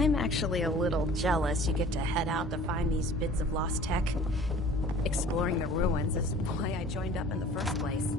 I'm actually a little jealous you get to head out to find these bits of lost tech. Exploring the ruins is why I joined up in the first place.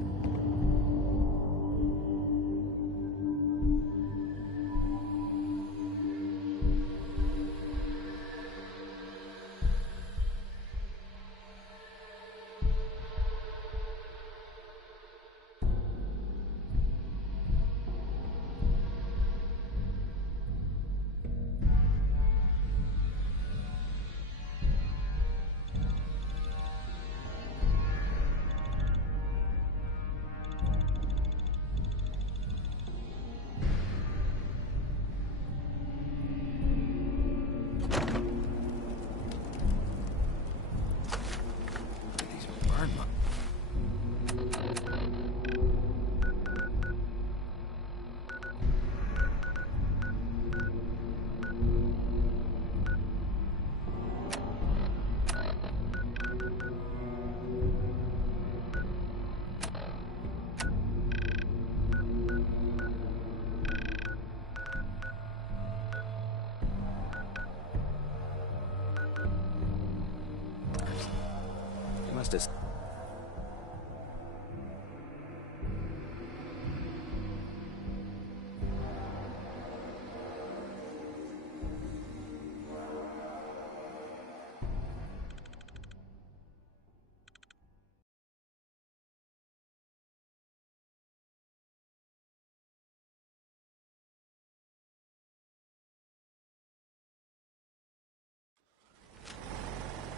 Justice.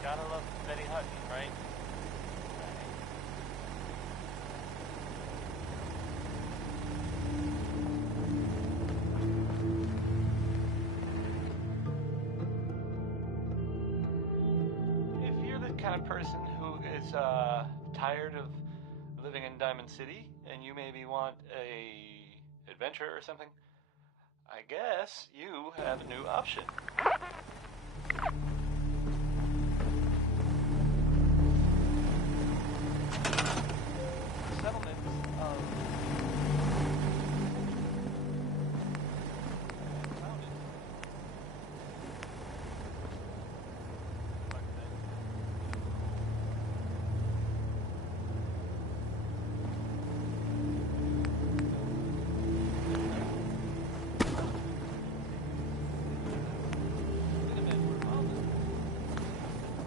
Gotta love Betty Hutton, right? If you're the kind of person who is tired of living in Diamond City and you maybe want a adventure or something, I guess you have a new option. Settlements of founded.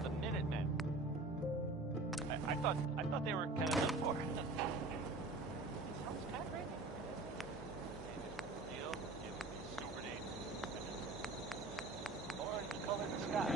The Minutemen. I thought they were kind of done for. Sounds kind of crazy. It would be super dangerous. Orange colored sky.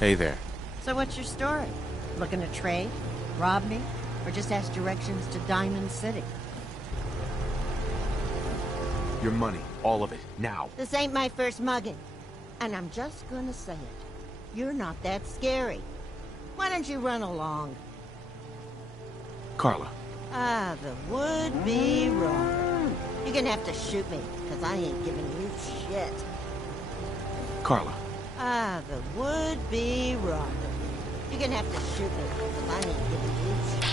Hey there. So what's your story? Looking to trade? Rob me? Or just ask directions to Diamond City? Your money. All of it. Now. This ain't my first mugging. And I'm just gonna say it. You're not that scary. Why don't you run along? Carla. Ah, the would-be robber. You're gonna have to shoot me, because I ain't giving you shit. Carla. Ah, the would-be robber. You're gonna have to shoot me, because I ain't giving you shit.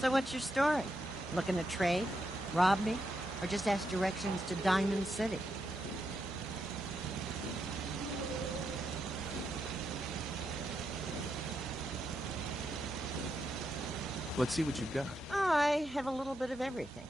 So what's your story? Looking to trade? Rob me? Or just ask directions to Diamond City? Let's see what you've got. I have a little bit of everything.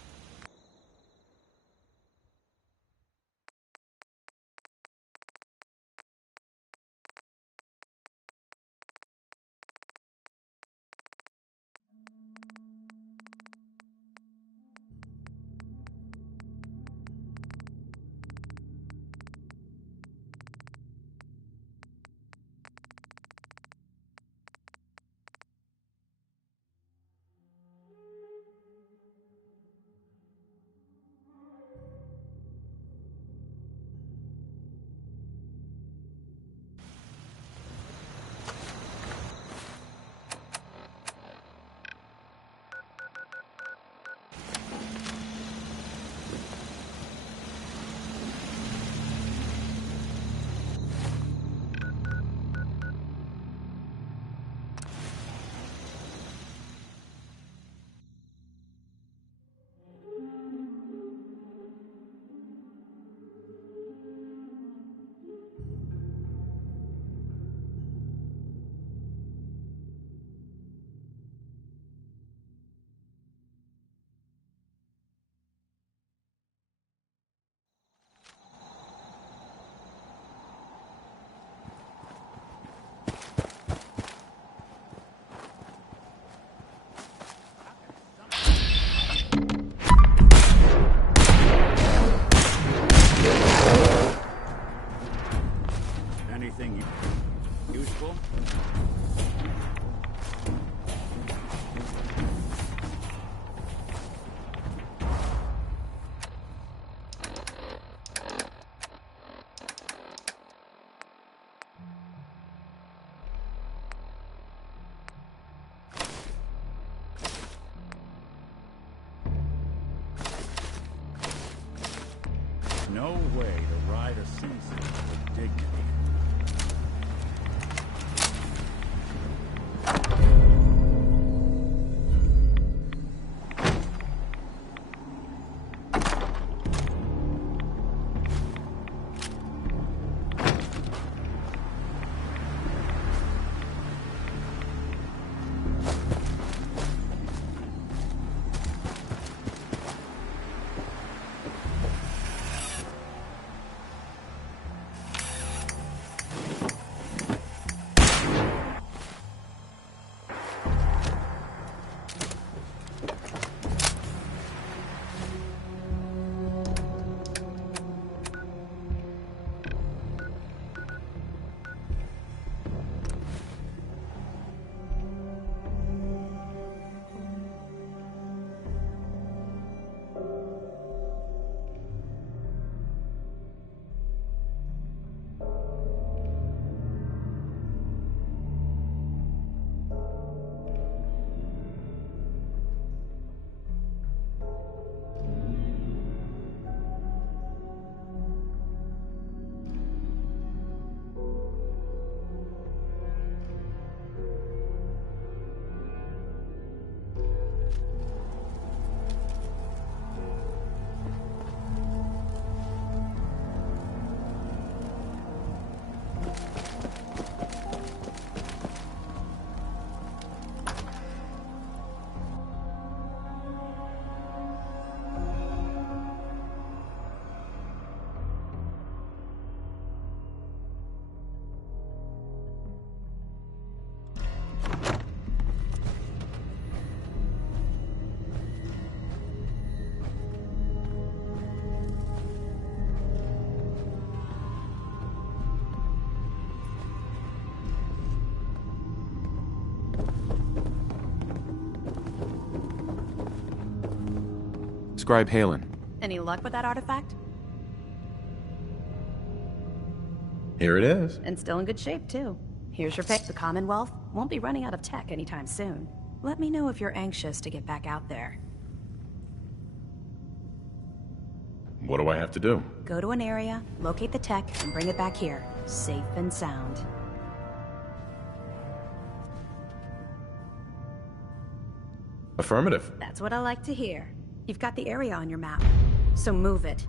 Anything useful? No way to ride a season with dignity. Scribe Halen. Any luck with that artifact? Here it is. And still in good shape, too. Here's your pick. The Commonwealth won't be running out of tech anytime soon. Let me know if you're anxious to get back out there. What do I have to do? Go to an area, locate the tech, and bring it back here. Safe and sound. Affirmative. That's what I like to hear. You've got the area on your map, so move it.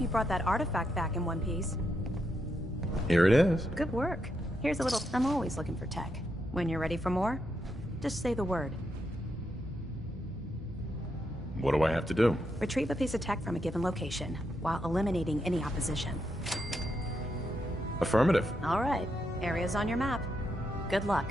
hope you brought that artifact back in one piece. Here it is. Good work. Here's a little... I'm always looking for tech. When you're ready for more, just say the word. What do I have to do? Retrieve a piece of tech from a given location, while eliminating any opposition. Affirmative. All right. Area's on your map. Good luck.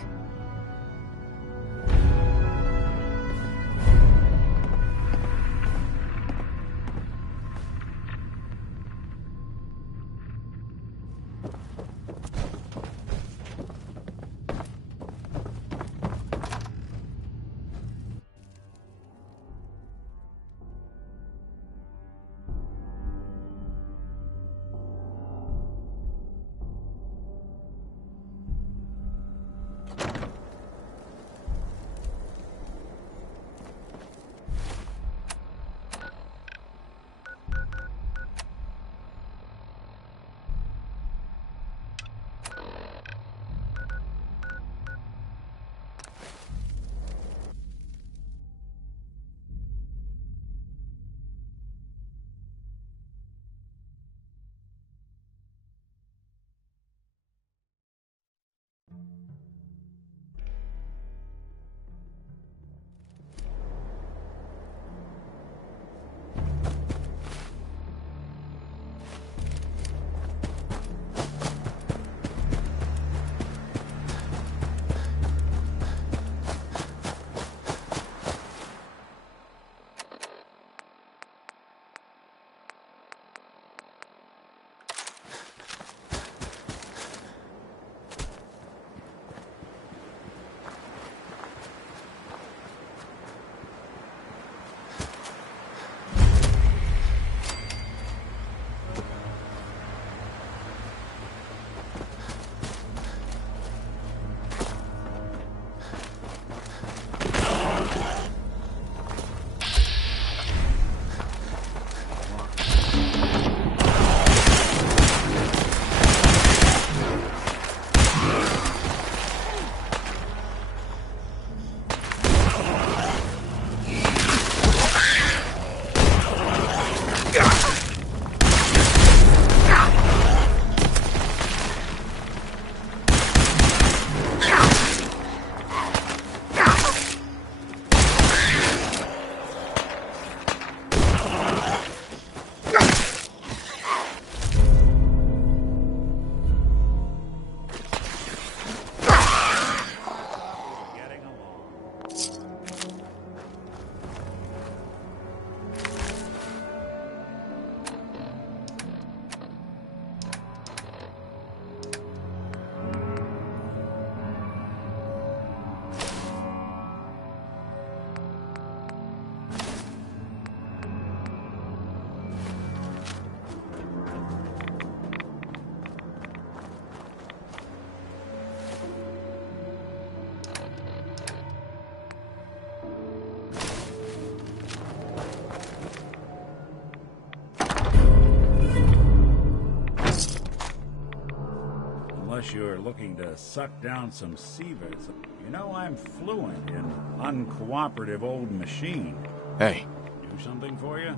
Unless you're looking to suck down some sieverts. You know I'm fluent in uncooperative old machine. Hey, Do something for you?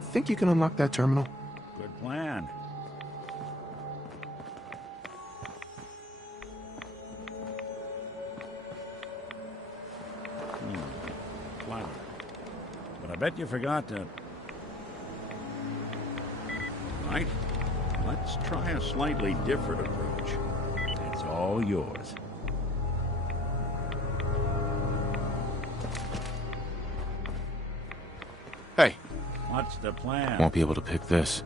think you can unlock that terminal? Good plan. Flower. But I bet you forgot to... Right? Let's try a slightly different approach. It's all yours. Hey, What's the plan? won't be able to pick this.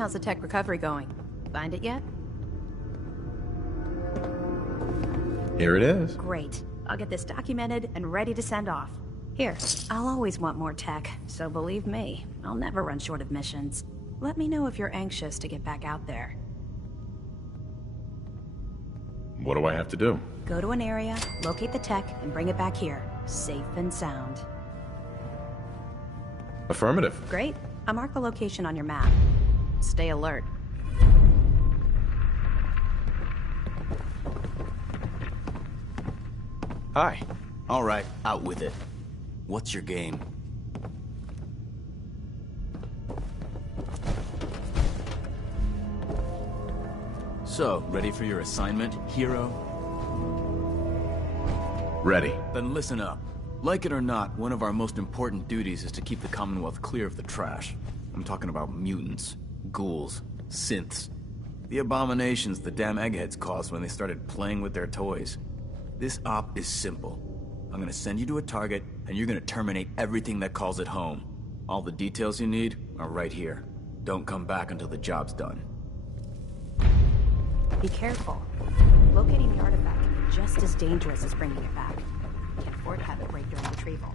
How's the tech recovery going? Find it yet? Here it is. Great. I'll get this documented and ready to send off. Here, I'll always want more tech, so believe me, I'll never run short of missions. Let me know if you're anxious to get back out there. What do I have to do? Go to an area, locate the tech, and bring it back here, safe and sound. Affirmative. Great. I'll mark the location on your map. Stay alert. Hi. All right, out with it. What's your game? So, ready for your assignment, hero? Ready. Then listen up. Like it or not, one of our most important duties is to keep the Commonwealth clear of the trash. I'm talking about mutants, ghouls, synths. The abominations the damn eggheads caused when they started playing with their toys. This op is simple. I'm gonna send you to a target, and you're gonna terminate everything that calls it home. All the details you need are right here. Don't come back until the job's done. Be careful. Locating the artifact can be just as dangerous as bringing it back. Can't afford to have it break during retrieval.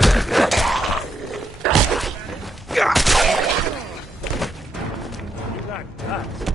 You got guts.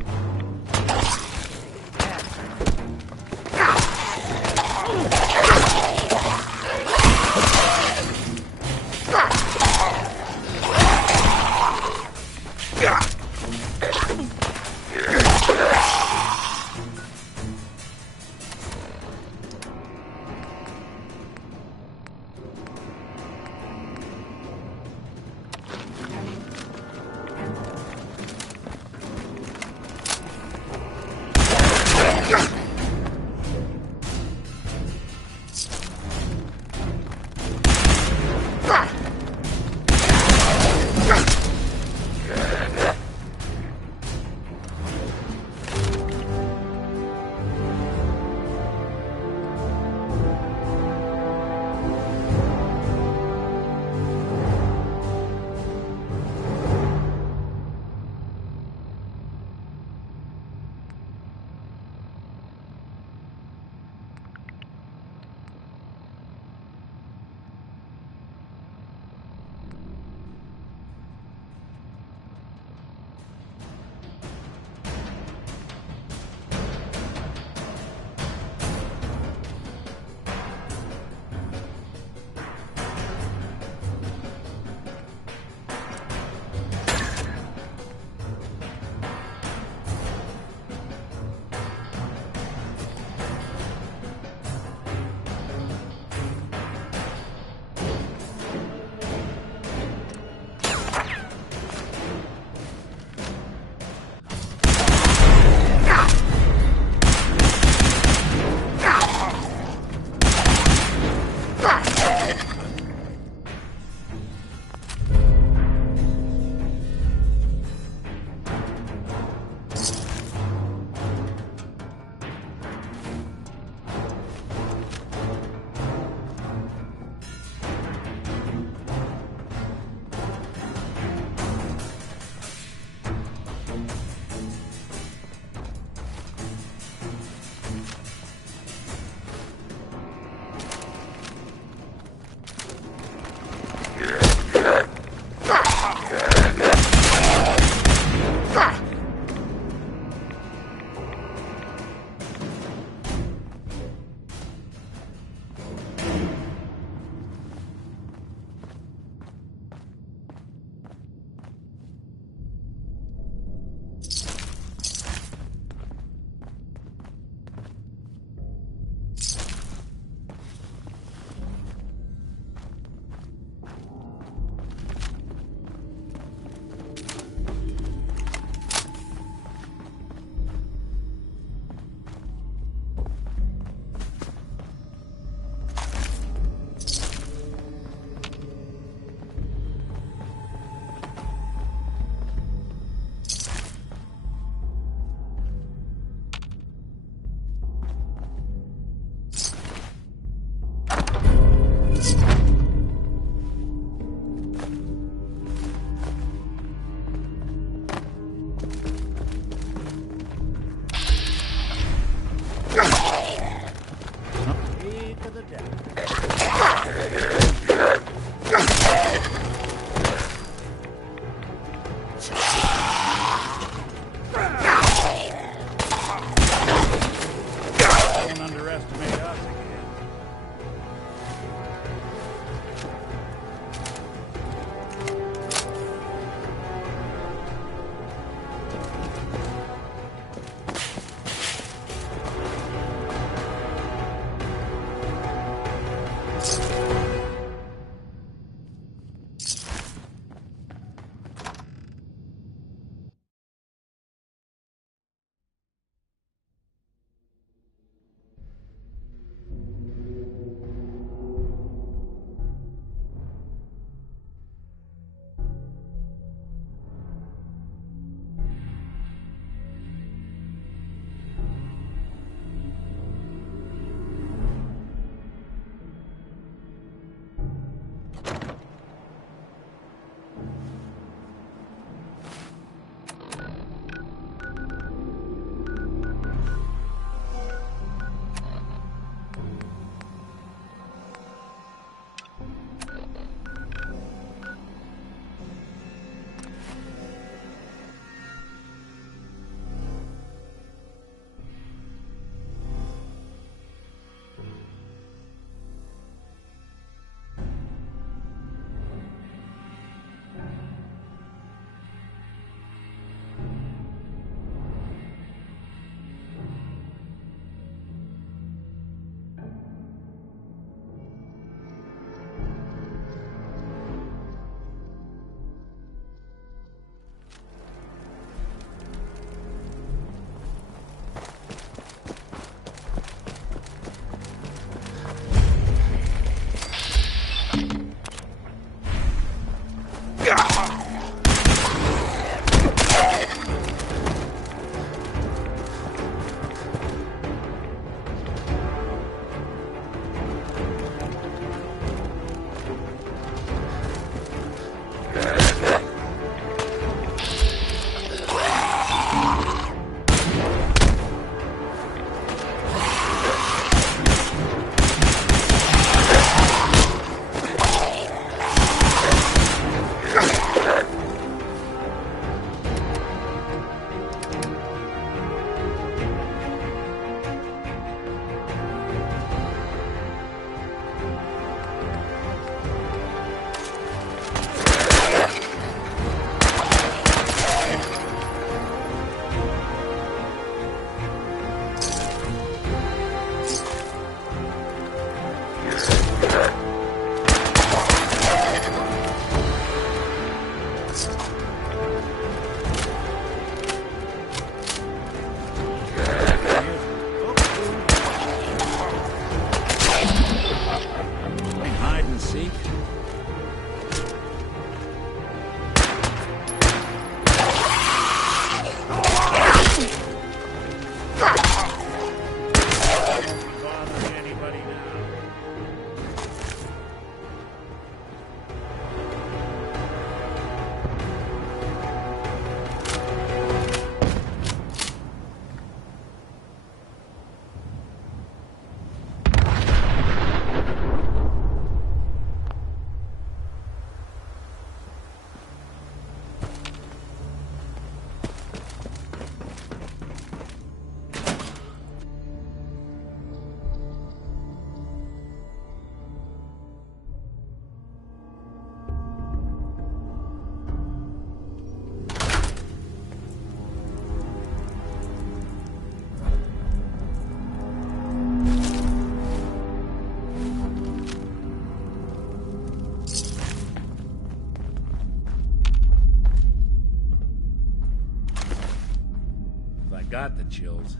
got the chills.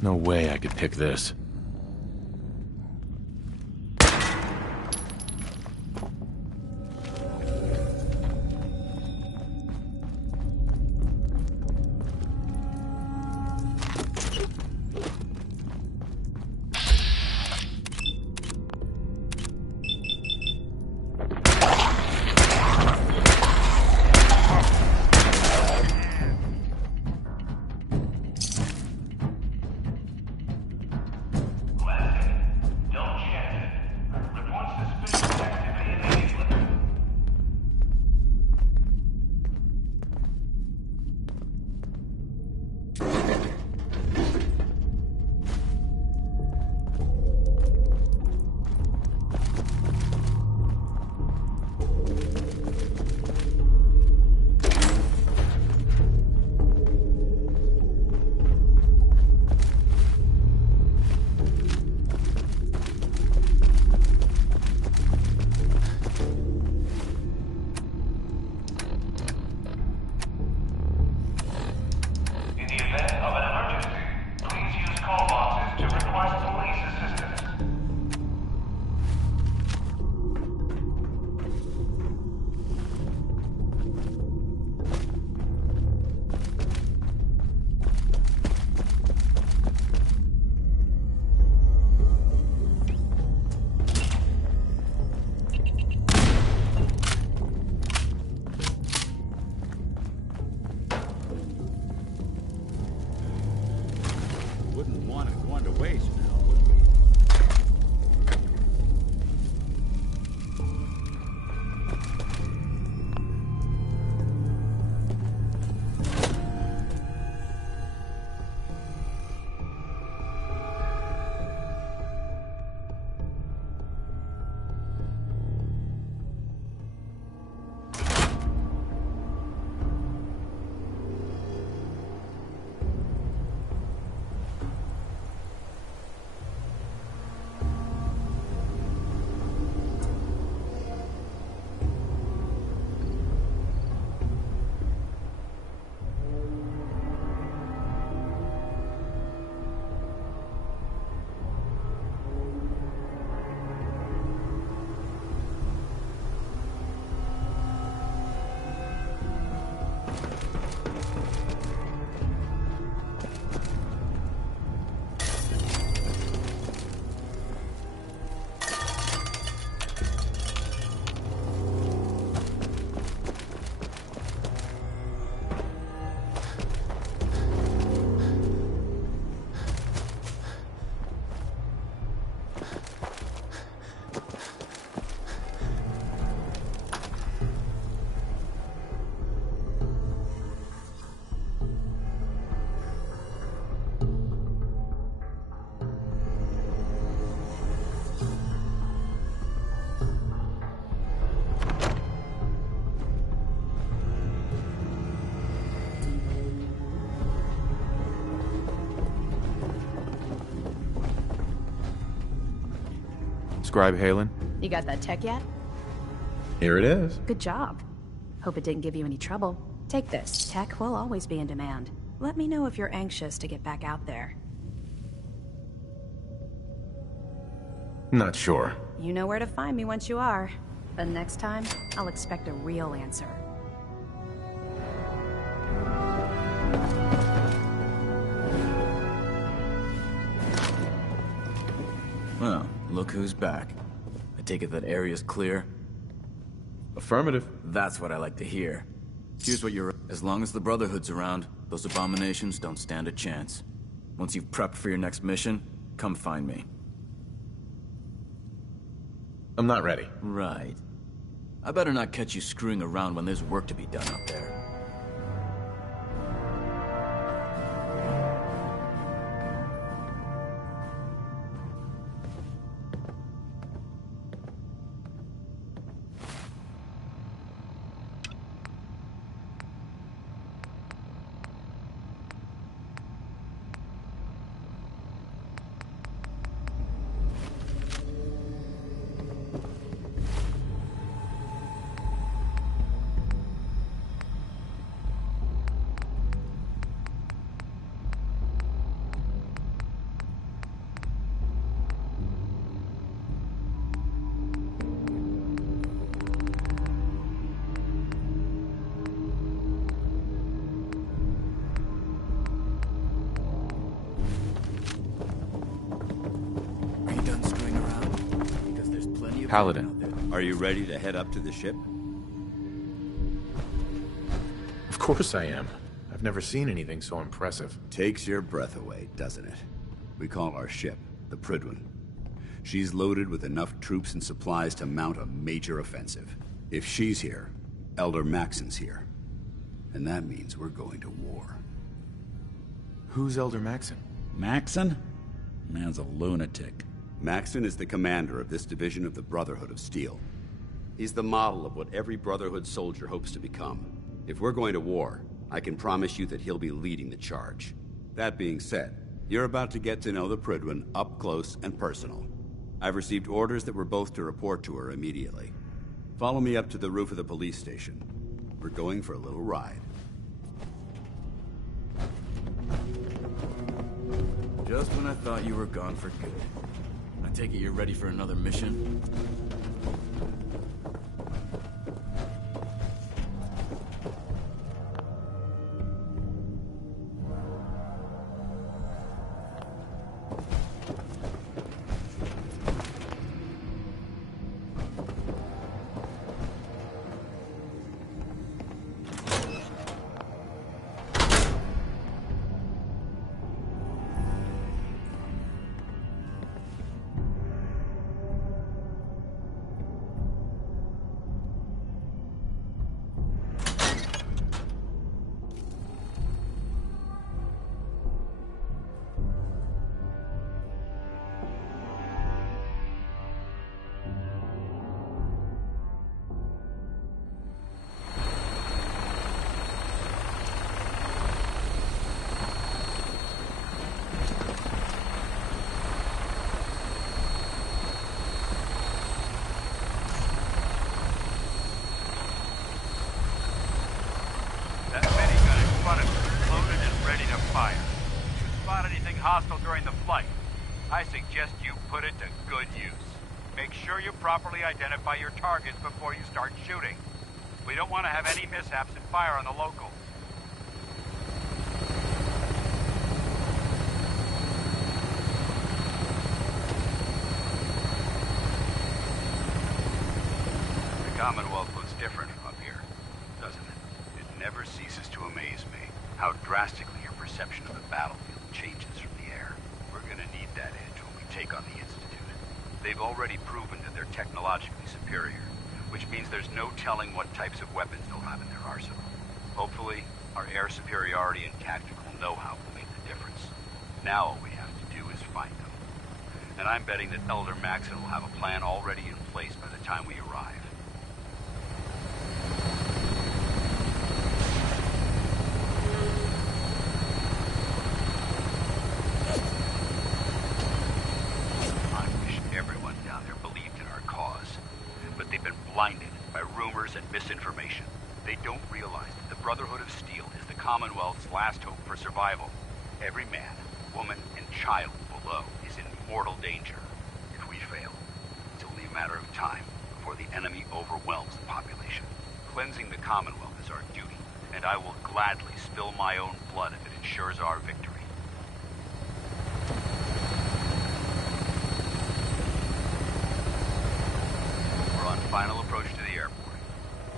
No way I could pick this. Scribe Halen? You got that tech yet? Here it is. Good job. Hope it didn't give you any trouble. Take this. Tech will always be in demand. Let me know if you're anxious to get back out there. Not sure. You know where to find me once you are. But next time, I'll expect a real answer. Well, look who's back. I take it that area's clear? Affirmative. That's what I like to hear. Here's what you're... As long as the Brotherhood's around, those abominations don't stand a chance. Once you've prepped for your next mission, come find me. I'm not ready. Right. I better not catch you screwing around when there's work to be done up there. Paladin. Are you ready to head up to the ship? Of course I am. I've never seen anything so impressive. Takes your breath away, doesn't it? We call our ship the Prydwen. She's loaded with enough troops and supplies to mount a major offensive. If she's here, Elder Maxon's here. And that means we're going to war. Who's Elder Maxon? Maxon? Man's a lunatic. Maxon is the commander of this division of the Brotherhood of Steel. He's the model of what every Brotherhood soldier hopes to become. If we're going to war, I can promise you that he'll be leading the charge. That being said, you're about to get to know the Prydwen up close and personal. I've received orders that we're both to report to her immediately. Follow me up to the roof of the police station. We're going for a little ride. Just when I thought you were gone for good. I take it you're ready for another mission? Hostile during the flight. I suggest you put it to good use. Make sure you properly identify your targets before you start shooting. We don't want to have any mishaps and fire on the locals. The Commonwealth looks different from up here, doesn't it? It never ceases to amaze me how drastically your perception of the battlefield changes from the air. We're gonna need that edge when we take on the Institute. They've already proven that they're technologically superior, which means there's no telling what types of weapons they'll have in their arsenal. Hopefully, our air superiority and tactical know-how will make the difference. Now all we have to do is find them. And I'm betting that Elder Maxon will have a plan already in place by the time we arrive. Blinded by rumors and misinformation. information. They don't realize that the Brotherhood of Steel is the Commonwealth's last hope for survival. Every man, woman, and child below is in mortal danger. If we fail, it's only a matter of time before the enemy overwhelms the population. Cleansing the Commonwealth is our duty, and I will gladly spill my own blood if it ensures our victory. We're on final approach to the airport.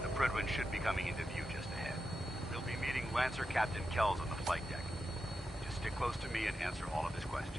The Prydwen should be coming into view just ahead. They'll be meeting Lancer Captain Kells on the flight deck. Just stick close to me and answer all of his questions.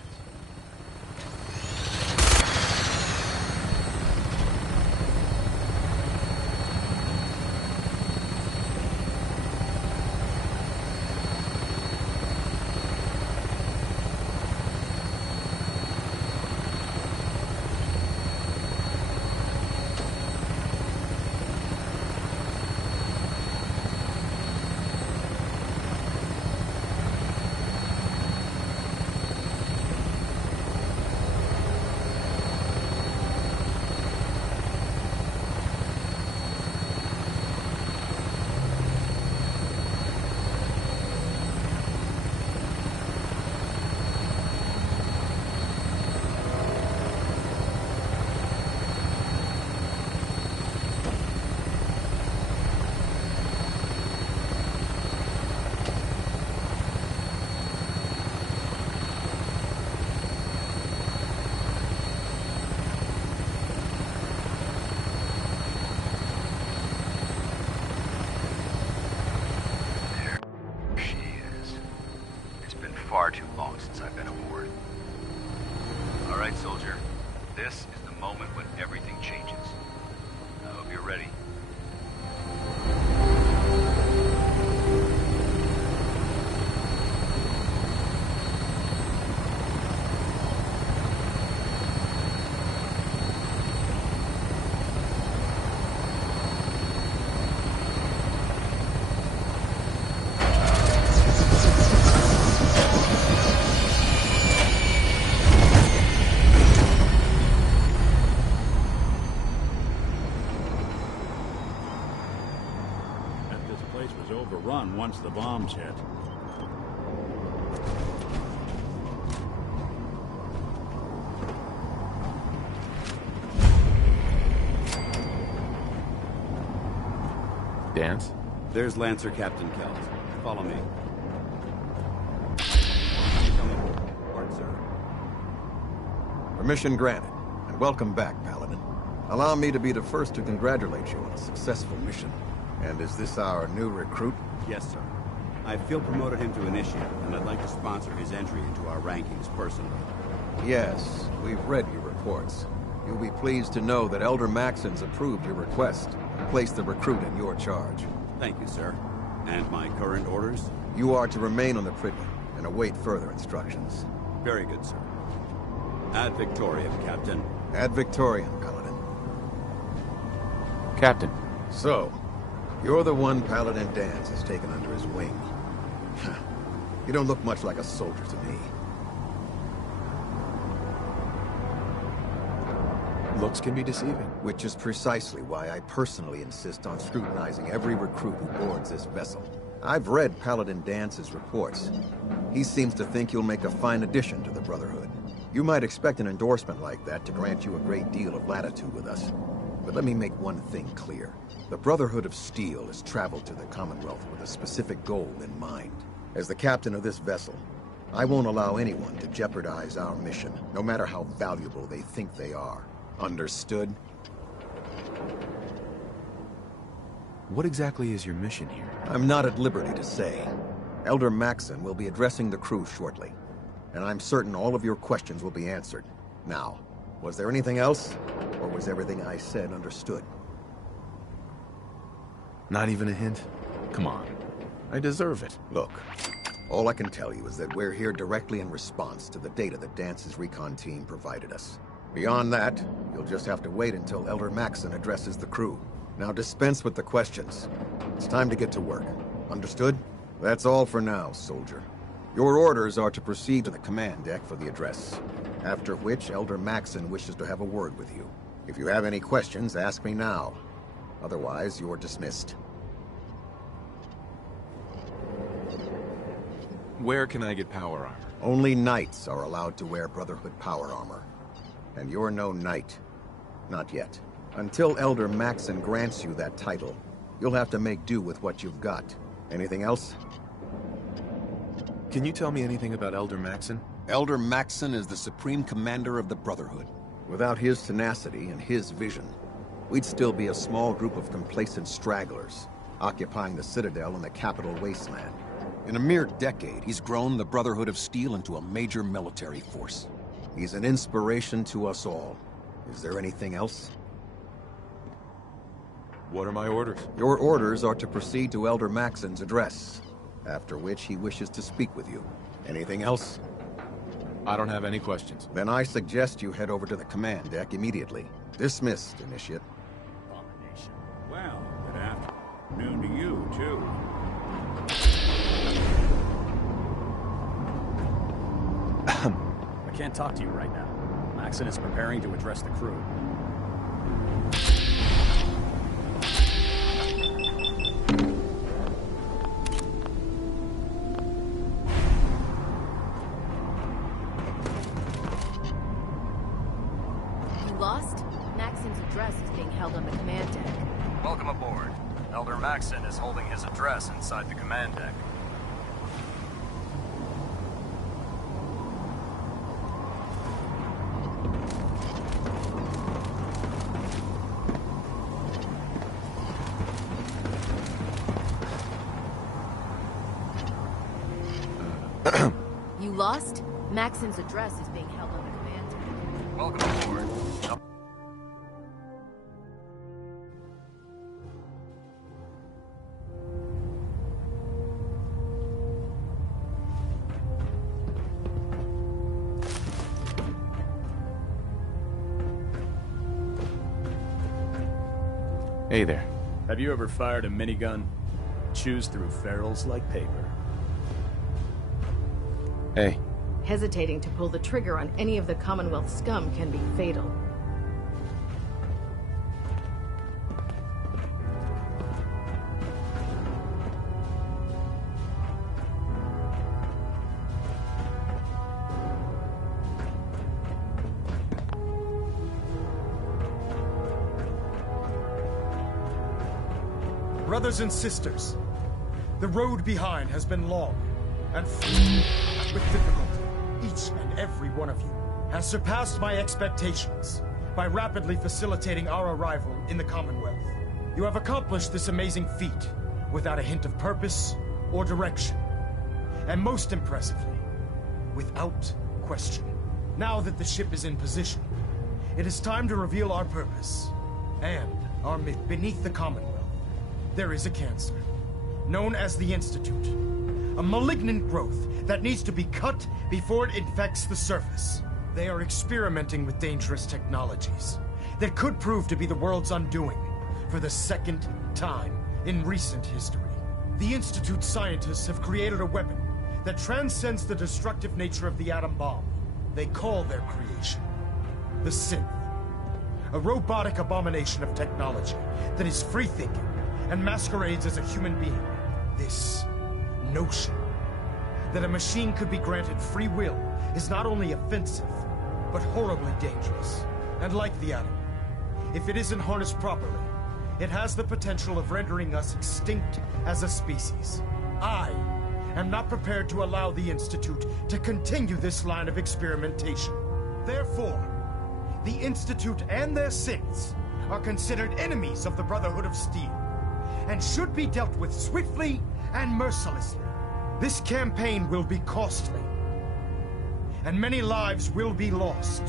Far too long since I've been aboard. All right, soldier. This is the moment when everything changes. I hope you're ready. Overrun once the bombs hit. Dance? There's Lancer Captain Kells. Follow me. Pardon, sir. Permission granted, and welcome back, Paladin. Allow me to be the first to congratulate you on a successful mission. And is this our new recruit? Yes, sir. I feel promoted him to initiate, and I'd like to sponsor his entry into our rankings personally. Yes, we've read your reports. You'll be pleased to know that Elder Maxon's approved your request and placed the recruit in your charge. Thank you, sir. And my current orders? You are to remain on the Prydwen and await further instructions. Very good, sir. Ad Victoriam, Captain. Ad Victoriam, Paladin. Captain. So, you're the one Paladin Danse has taken under his wing. You don't look much like a soldier to me. Looks can be deceiving. Which is precisely why I personally insist on scrutinizing every recruit who boards this vessel. I've read Paladin Dance's reports. He seems to think you'll make a fine addition to the Brotherhood. You might expect an endorsement like that to grant you a great deal of latitude with us. But let me make one thing clear. The Brotherhood of Steel has traveled to the Commonwealth with a specific goal in mind. As the captain of this vessel, I won't allow anyone to jeopardize our mission, no matter how valuable they think they are. Understood? What exactly is your mission here? I'm not at liberty to say. Elder Maxon will be addressing the crew shortly, and I'm certain all of your questions will be answered. Now, was there anything else, or was everything I said understood? Not even a hint? Come on. I deserve it. Look, all I can tell you is that we're here directly in response to the data that Dance's recon team provided us. Beyond that, you'll just have to wait until Elder Maxon addresses the crew. Now dispense with the questions. It's time to get to work. Understood? That's all for now, soldier. Your orders are to proceed to the command deck for the address, after which Elder Maxon wishes to have a word with you. If you have any questions, ask me now. Otherwise, you're dismissed. Where can I get power armor? Only knights are allowed to wear Brotherhood power armor. And you're no knight. Not yet. Until Elder Maxon grants you that title, you'll have to make do with what you've got. Anything else? Can you tell me anything about Elder Maxon? Elder Maxon is the Supreme Commander of the Brotherhood. Without his tenacity and his vision, we'd still be a small group of complacent stragglers, occupying the Citadel and the capital wasteland. In a mere decade, he's grown the Brotherhood of Steel into a major military force. He's an inspiration to us all. Is there anything else? What are my orders? Your orders are to proceed to Elder Maxon's address, after which he wishes to speak with you. Anything else? I don't have any questions. Then I suggest you head over to the command deck immediately. Dismissed, Initiate. Abomination. Well, good afternoon to you, too. I can't talk to you right now. Maxon is preparing to address the crew. You lost? Maxon's address is being held on the command deck. Welcome aboard. Elder Maxon is holding his address inside the command deck. You lost? Maxon's address is being held on the command deck. Welcome aboard. Hey there. Have you ever fired a minigun? Chews through ferrules like paper. Hey. Hesitating to pull the trigger on any of the Commonwealth scum can be fatal. Brothers and sisters, the road behind has been long and with difficulty. Each and every one of you has surpassed my expectations by rapidly facilitating our arrival in the Commonwealth. You have accomplished this amazing feat without a hint of purpose or direction. And most impressively, without question. Now that the ship is in position, it is time to reveal our purpose and our mission. Beneath the Commonwealth, there is a cancer, known as the Institute. A malignant growth that needs to be cut before it infects the surface. They are experimenting with dangerous technologies that could prove to be the world's undoing for the second time in recent history. The Institute scientists have created a weapon that transcends the destructive nature of the atom bomb. They call their creation the Synth. A robotic abomination of technology that is free-thinking and masquerades as a human being. This notion that a machine could be granted free will is not only offensive, but horribly dangerous. And like the atom, if it isn't harnessed properly, it has the potential of rendering us extinct as a species. I am not prepared to allow the Institute to continue this line of experimentation. Therefore, the Institute and their synths are considered enemies of the Brotherhood of Steel, and should be dealt with swiftly and mercilessly. This campaign will be costly, and many lives will be lost.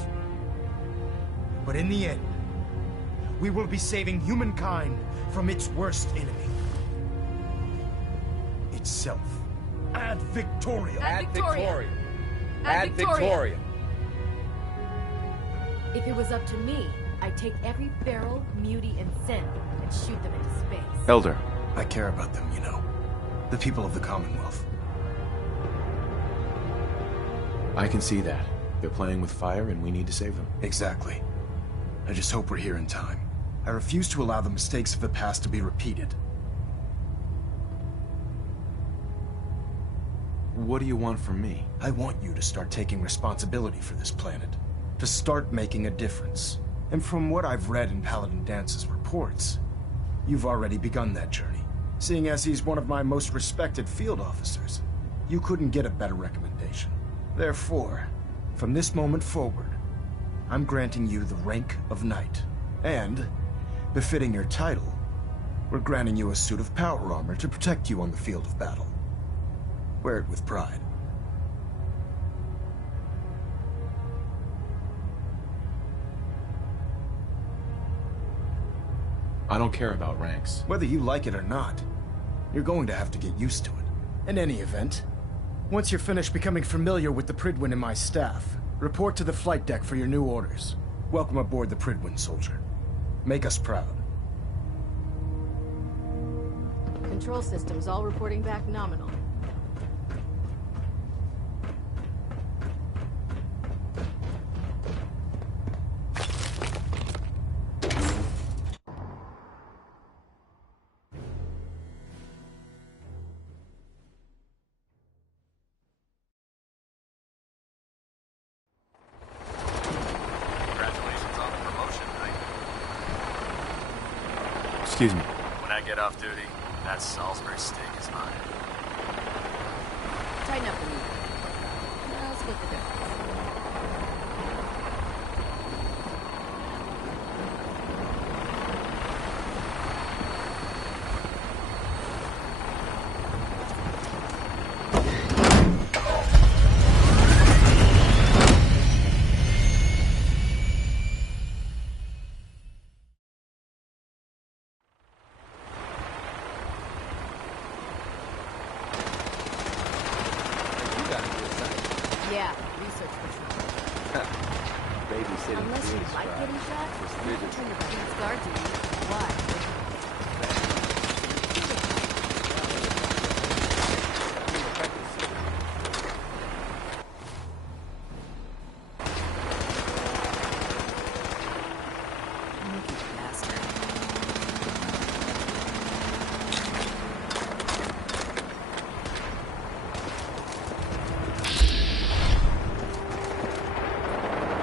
But in the end, we will be saving humankind from its worst enemy. Itself. Ad Victoria! Ad Victoria! Ad Victoria! If it was up to me, I'd take every barrel, mutie, and synth and shoot them into space. Elder. I care about them, you know. The people of the Commonwealth. I can see that. They're playing with fire and we need to save them. Exactly. I just hope we're here in time. I refuse to allow the mistakes of the past to be repeated. What do you want from me? I want you to start taking responsibility for this planet. To start making a difference. And from what I've read in Paladin Dance's reports, you've already begun that journey. Seeing as he's one of my most respected field officers, you couldn't get a better recommendation. Therefore, from this moment forward, I'm granting you the rank of Knight. And, befitting your title, we're granting you a suit of power armor to protect you on the field of battle. Wear it with pride. I don't care about ranks. Whether you like it or not, you're going to have to get used to it. In any event, once you're finished becoming familiar with the Pridwin and my staff, report to the flight deck for your new orders. Welcome aboard the Pridwin, soldier. Make us proud. Control systems all reporting back nominal. Excuse me. When I get off duty, that Salisbury steak is mine. Tighten up the meat. I'll split the difference. Unless you like getting shot, you can turn your police guard duty. Why?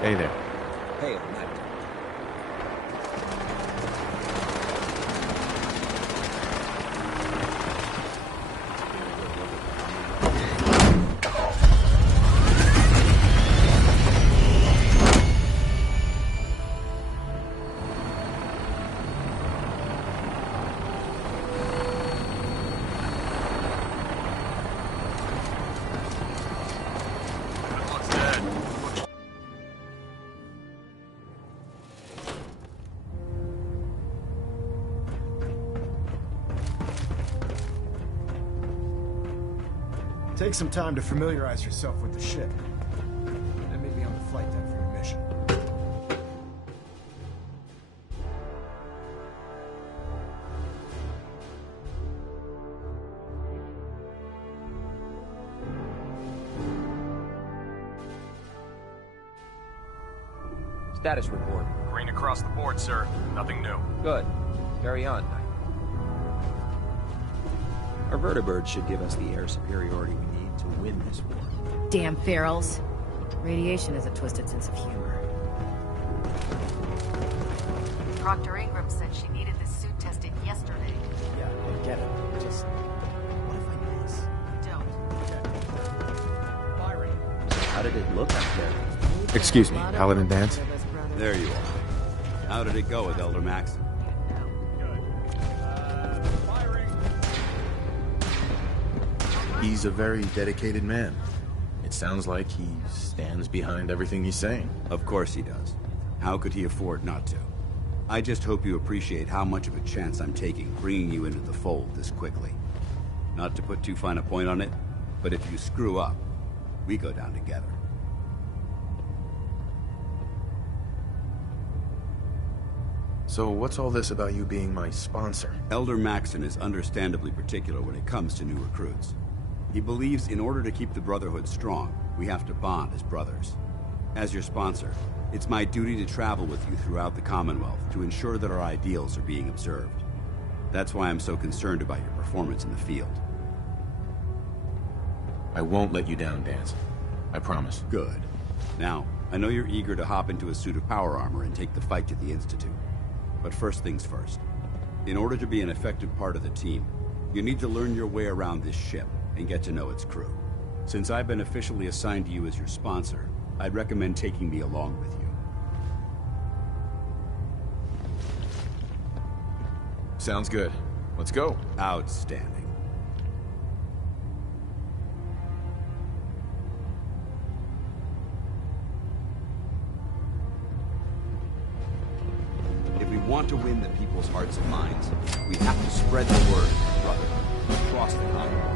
Hey there. Hey, Knight. Take some time to familiarize yourself with the ship. Then meet me on the flight deck for your mission. Status report. Green across the board, sir. Nothing new. Good. Carry on, Knight. Our vertibird should give us the air superiority we need to win this war. Damn ferals. Radiation has a twisted sense of humor. Proctor Ingram said she needed this suit tested yesterday. Yeah, I get it. Just, what if I miss? Don't. Firing. How did it look up there? Excuse me, Paladin Dance? There you are. How did it go with Elder Maxon? He's a very dedicated man. It sounds like he stands behind everything he's saying. Of course he does. How could he afford not to? I just hope you appreciate how much of a chance I'm taking bringing you into the fold this quickly. Not to put too fine a point on it, but if you screw up, we go down together. So what's all this about you being my sponsor? Elder Maxon is understandably particular when it comes to new recruits. He believes in order to keep the Brotherhood strong, we have to bond as brothers. As your sponsor, it's my duty to travel with you throughout the Commonwealth to ensure that our ideals are being observed. That's why I'm so concerned about your performance in the field. I won't let you down, Dance. I promise. Good. Now, I know you're eager to hop into a suit of power armor and take the fight to the Institute. But first things first. In order to be an effective part of the team, you need to learn your way around this ship and get to know its crew. Since I've been officially assigned to you as your sponsor, I'd recommend taking me along with you. Sounds good. Let's go. Outstanding. If we want to win the people's hearts and minds, we have to spread the word, brother, across the Commonwealth.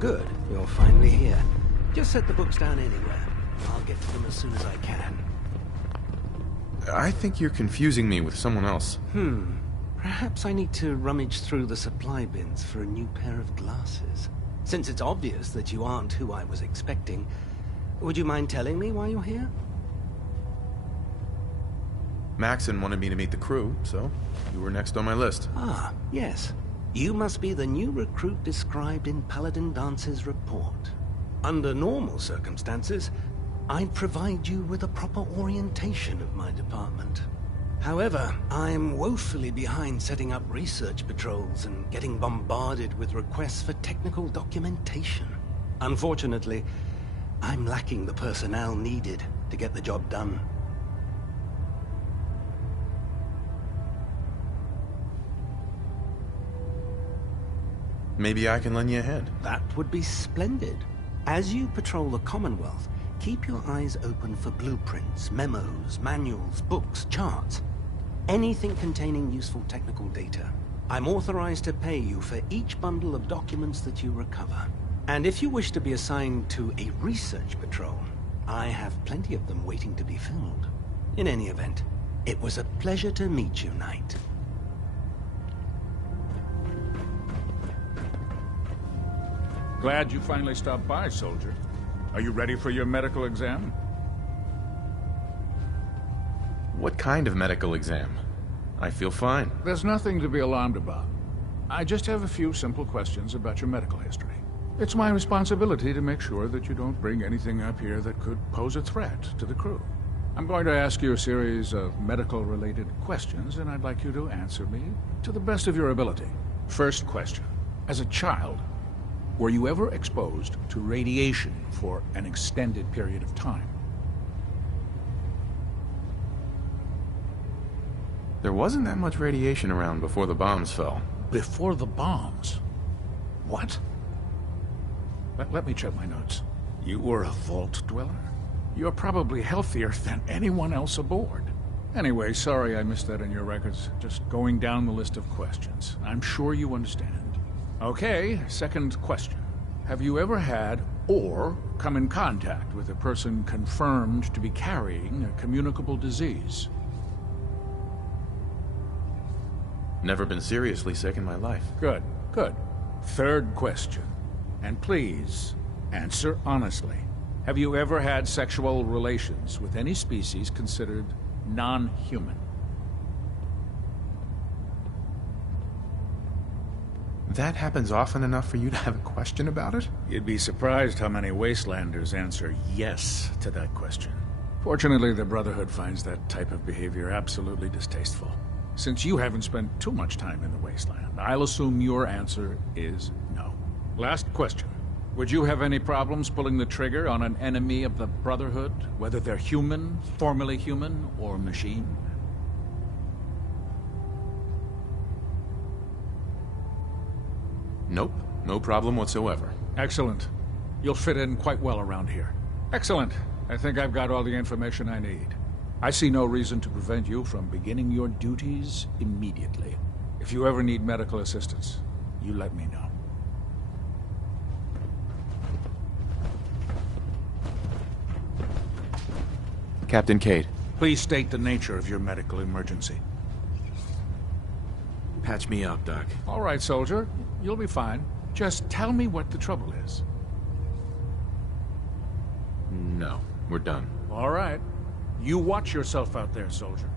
Good. You're finally here. Just set the books down anywhere. I'll get to them as soon as I can. I think you're confusing me with someone else. Perhaps I need to rummage through the supply bins for a new pair of glasses. Since it's obvious that you aren't who I was expecting, would you mind telling me why you're here? Maxon wanted me to meet the crew, so you were next on my list. Ah, yes. You must be the new recruit described in Paladin Dance's report. Under normal circumstances, I'd provide you with a proper orientation of my department. However, I'm woefully behind setting up research patrols and getting bombarded with requests for technical documentation. Unfortunately, I'm lacking the personnel needed to get the job done. Maybe I can lend you a hand. That would be splendid. As you patrol the Commonwealth, keep your eyes open for blueprints, memos, manuals, books, charts. Anything containing useful technical data. I'm authorized to pay you for each bundle of documents that you recover. And if you wish to be assigned to a research patrol, I have plenty of them waiting to be filled. In any event, it was a pleasure to meet you, Knight. Glad you finally stopped by, soldier. Are you ready for your medical exam? What kind of medical exam? I feel fine. There's nothing to be alarmed about. I just have a few simple questions about your medical history. It's my responsibility to make sure that you don't bring anything up here that could pose a threat to the crew. I'm going to ask you a series of medical-related questions, and I'd like you to answer me to the best of your ability. First question. As a child, were you ever exposed to radiation for an extended period of time? There wasn't that much radiation around before the bombs fell. Before the bombs? What? Let me check my notes. You were a vault dweller? You're probably healthier than anyone else aboard. Anyway, sorry I missed that in your records. Just going down the list of questions. I'm sure you understand. Okay, second question. Have you ever had or come in contact with a person confirmed to be carrying a communicable disease? Never been seriously sick in my life. Good, good. Third question. And please, answer honestly. Have you ever had sexual relations with any species considered non-human. That happens often enough for you to have a question about it? You'd be surprised how many Wastelanders answer yes to that question. Fortunately, the Brotherhood finds that type of behavior absolutely distasteful. Since you haven't spent too much time in the Wasteland, I'll assume your answer is no. Last question. Would you have any problems pulling the trigger on an enemy of the Brotherhood, whether they're human, formerly human, or machine? Nope, no problem whatsoever. Excellent. You'll fit in quite well around here. Excellent. I think I've got all the information I need. I see no reason to prevent you from beginning your duties immediately. If you ever need medical assistance, you let me know. Captain Cade. Please state the nature of your medical emergency. Patch me up, Doc. All right, soldier. You'll be fine. Just tell me what the trouble is. No, we're done. All right. You watch yourself out there, soldier.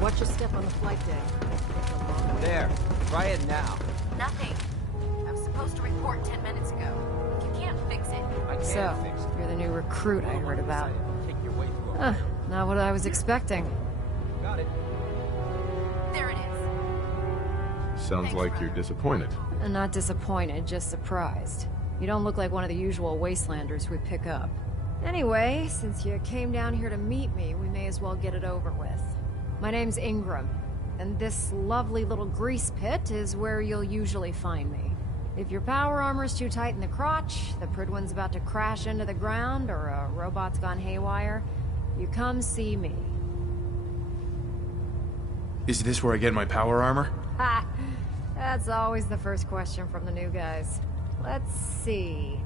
Watch your step on the flight deck. There. Try it now. Nothing. I was supposed to report 10 minutes ago. You can't fix it. I can't So, fix it. you're the new recruit I heard about. Take your way through. Not what I was expecting. Got it. There it is. Sounds like you're disappointed. I'm not disappointed, just surprised. You don't look like one of the usual Wastelanders we pick up. Anyway, since you came down here to meet me, we may as well get it over with. My name's Ingram, and this lovely little grease pit is where you'll usually find me. If your power armor's too tight in the crotch, the Pridwin's about to crash into the ground, or a robot's gone haywire, you come see me. Is this where I get my power armor? Ha! That's always the first question from the new guys. Let's see.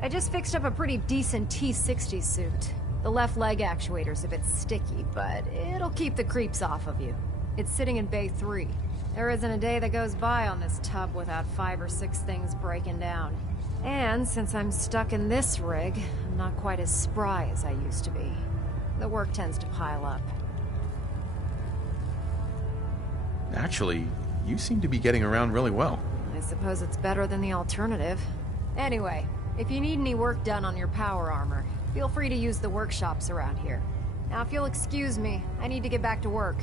I just fixed up a pretty decent T-60 suit. The left leg actuator's a bit sticky, but it'll keep the creeps off of you. It's sitting in Bay 3. There isn't a day that goes by on this tub without 5 or 6 things breaking down. And since I'm stuck in this rig, I'm not quite as spry as I used to be. The work tends to pile up. Actually, you seem to be getting around really well. I suppose it's better than the alternative. Anyway, if you need any work done on your power armor, feel free to use the workshops around here. Now, if you'll excuse me, I need to get back to work.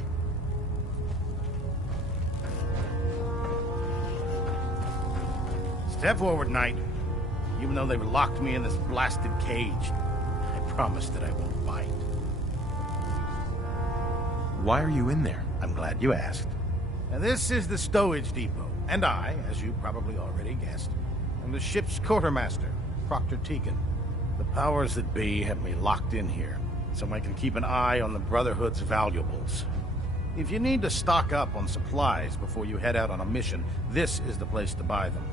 Step forward, Knight. Even though they've locked me in this blasted cage, I promise that I won't bite. Why are you in there? I'm glad you asked. Now, this is the stowage depot, and I, as you probably already guessed, am the ship's quartermaster, Proctor Tegan. The powers that be have me locked in here, so I can keep an eye on the Brotherhood's valuables. If you need to stock up on supplies before you head out on a mission, this is the place to buy them.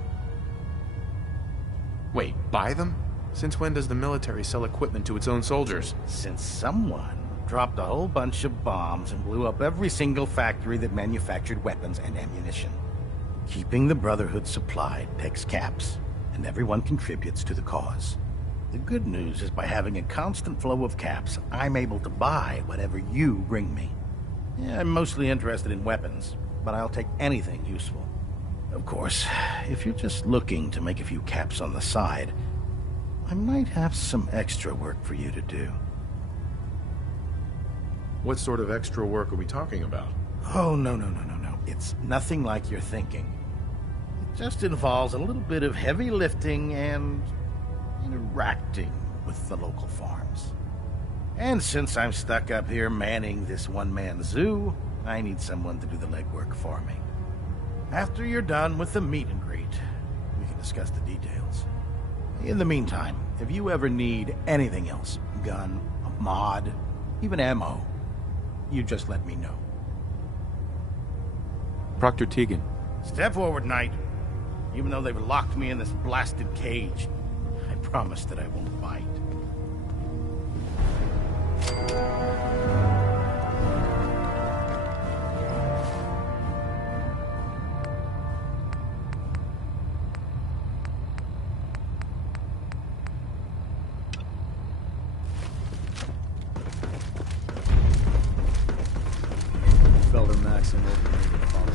Wait, buy them? Since when does the military sell equipment to its own soldiers? Since someone dropped a whole bunch of bombs and blew up every single factory that manufactured weapons and ammunition. Keeping the Brotherhood supplied takes caps, and everyone contributes to the cause. The good news is by having a constant flow of caps, I'm able to buy whatever you bring me. Yeah, I'm mostly interested in weapons, but I'll take anything useful. Of course, if you're just looking to make a few caps on the side, I might have some extra work for you to do. What sort of extra work are we talking about? Oh, no. It's nothing like you're thinking. It just involves a little bit of heavy lifting and interacting with the local farms. And since I'm stuck up here manning this one-man zoo, I need someone to do the legwork for me. After you're done with the meet and greet, we can discuss the details. In the meantime, if you ever need anything else, gun, a mod, even ammo, you just let me know. Proctor Tegan. Step forward, Knight. even though they've locked me in this blasted cage. I promise that I won't bite. Elder Maxim will be ready to follow.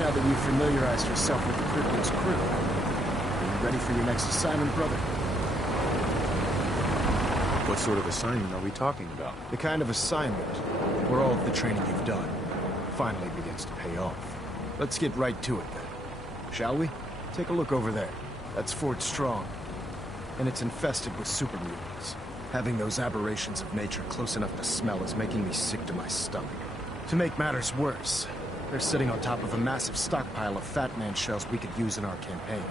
Now that you've familiarized yourself with the Crypto's crew, are you ready for your next assignment, brother? What sort of assignment are we talking about? The kind of assignment where all of the training you've done finally begins to pay off. Let's get right to it then, shall we? Take a look over there. That's Fort Strong, and it's infested with super mutants. Having those aberrations of nature close enough to smell is making me sick to my stomach. To make matters worse, they're sitting on top of a massive stockpile of Fat Man shells we could use in our campaign.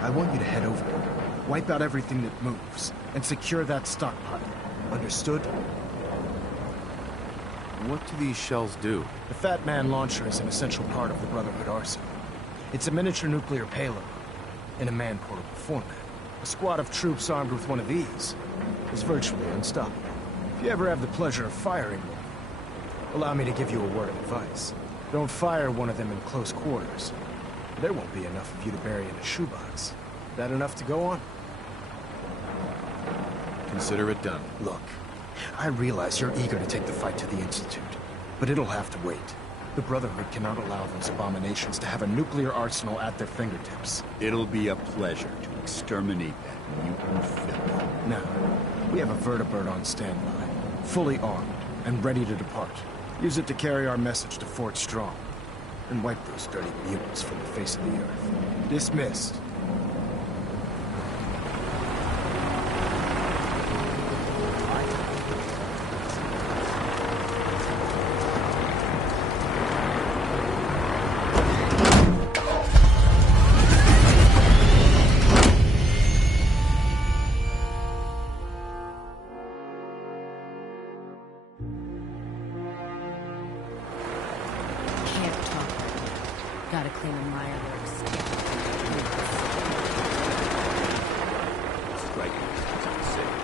I want you to head over there, wipe out everything that moves, and secure that stockpile. Understood? What do these shells do? The Fat Man launcher is an essential part of the Brotherhood arsenal. It's a miniature nuclear payload in a man-portable format. A squad of troops armed with one of these is virtually unstoppable. If you ever have the pleasure of firing one, allow me to give you a word of advice. Don't fire one of them in close quarters. There won't be enough of you to bury in a shoebox. That enough to go on? Consider it done. Look, I realize you're eager to take the fight to the Institute, but it'll have to wait. The Brotherhood cannot allow those abominations to have a nuclear arsenal at their fingertips. It'll be a pleasure to exterminate that mutant filth. Now, we have a vertibird on standby, fully armed and ready to depart. Use it to carry our message to Fort Strong, and wipe those dirty mutants from the face of the earth. Dismissed. Gotta clean the mire works. Striking is unsafe.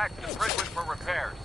back to the Bridgewood for repairs.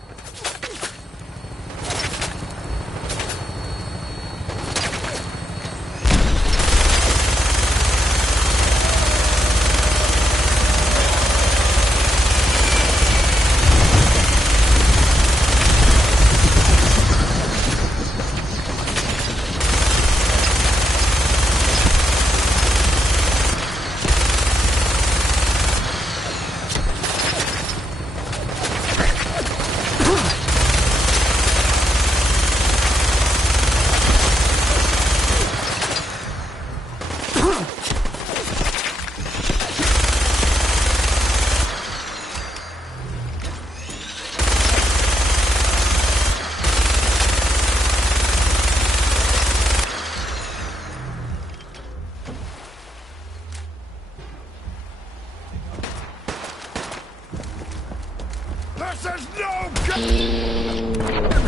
This is no good!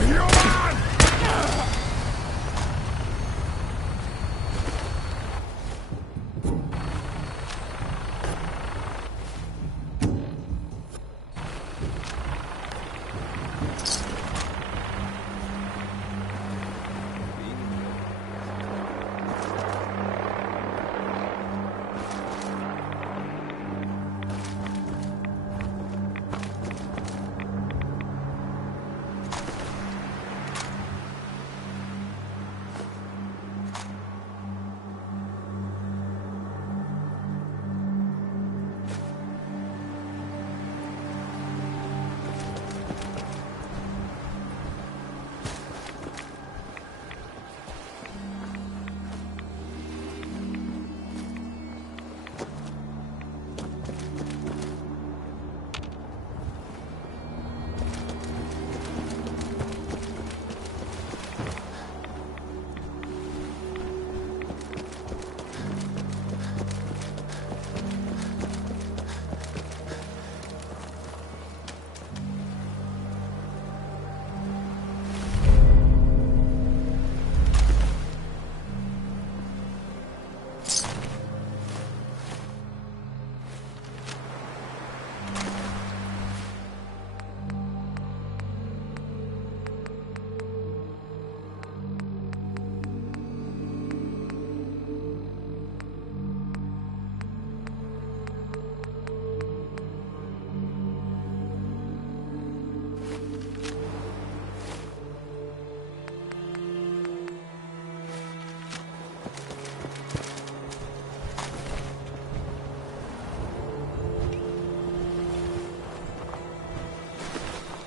Human!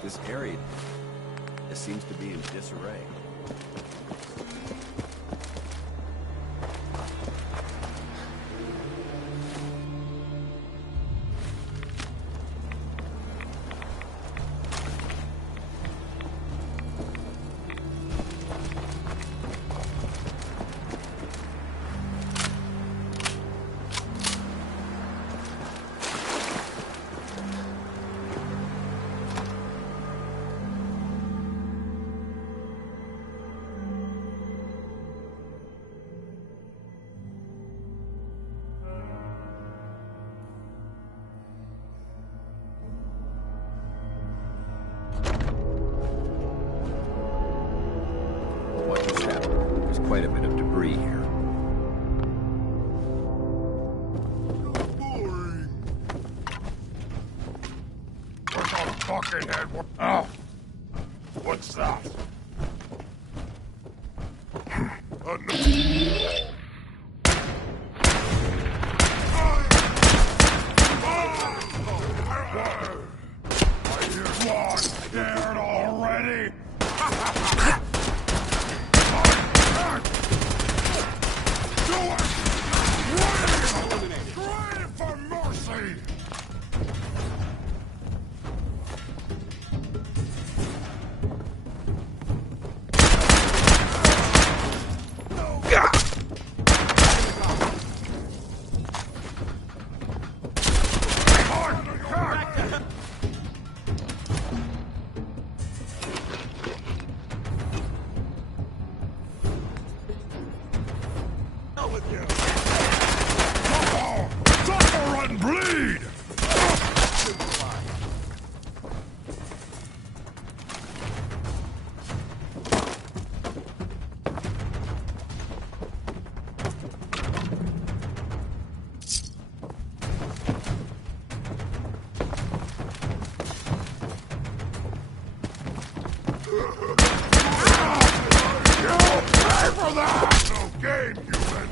This area seems to be in disarray. Quite a bit of debris here. What the fucking head? Oh, what's that? Are you scared already? Cry for mercy! You'll pay for that! No game, human!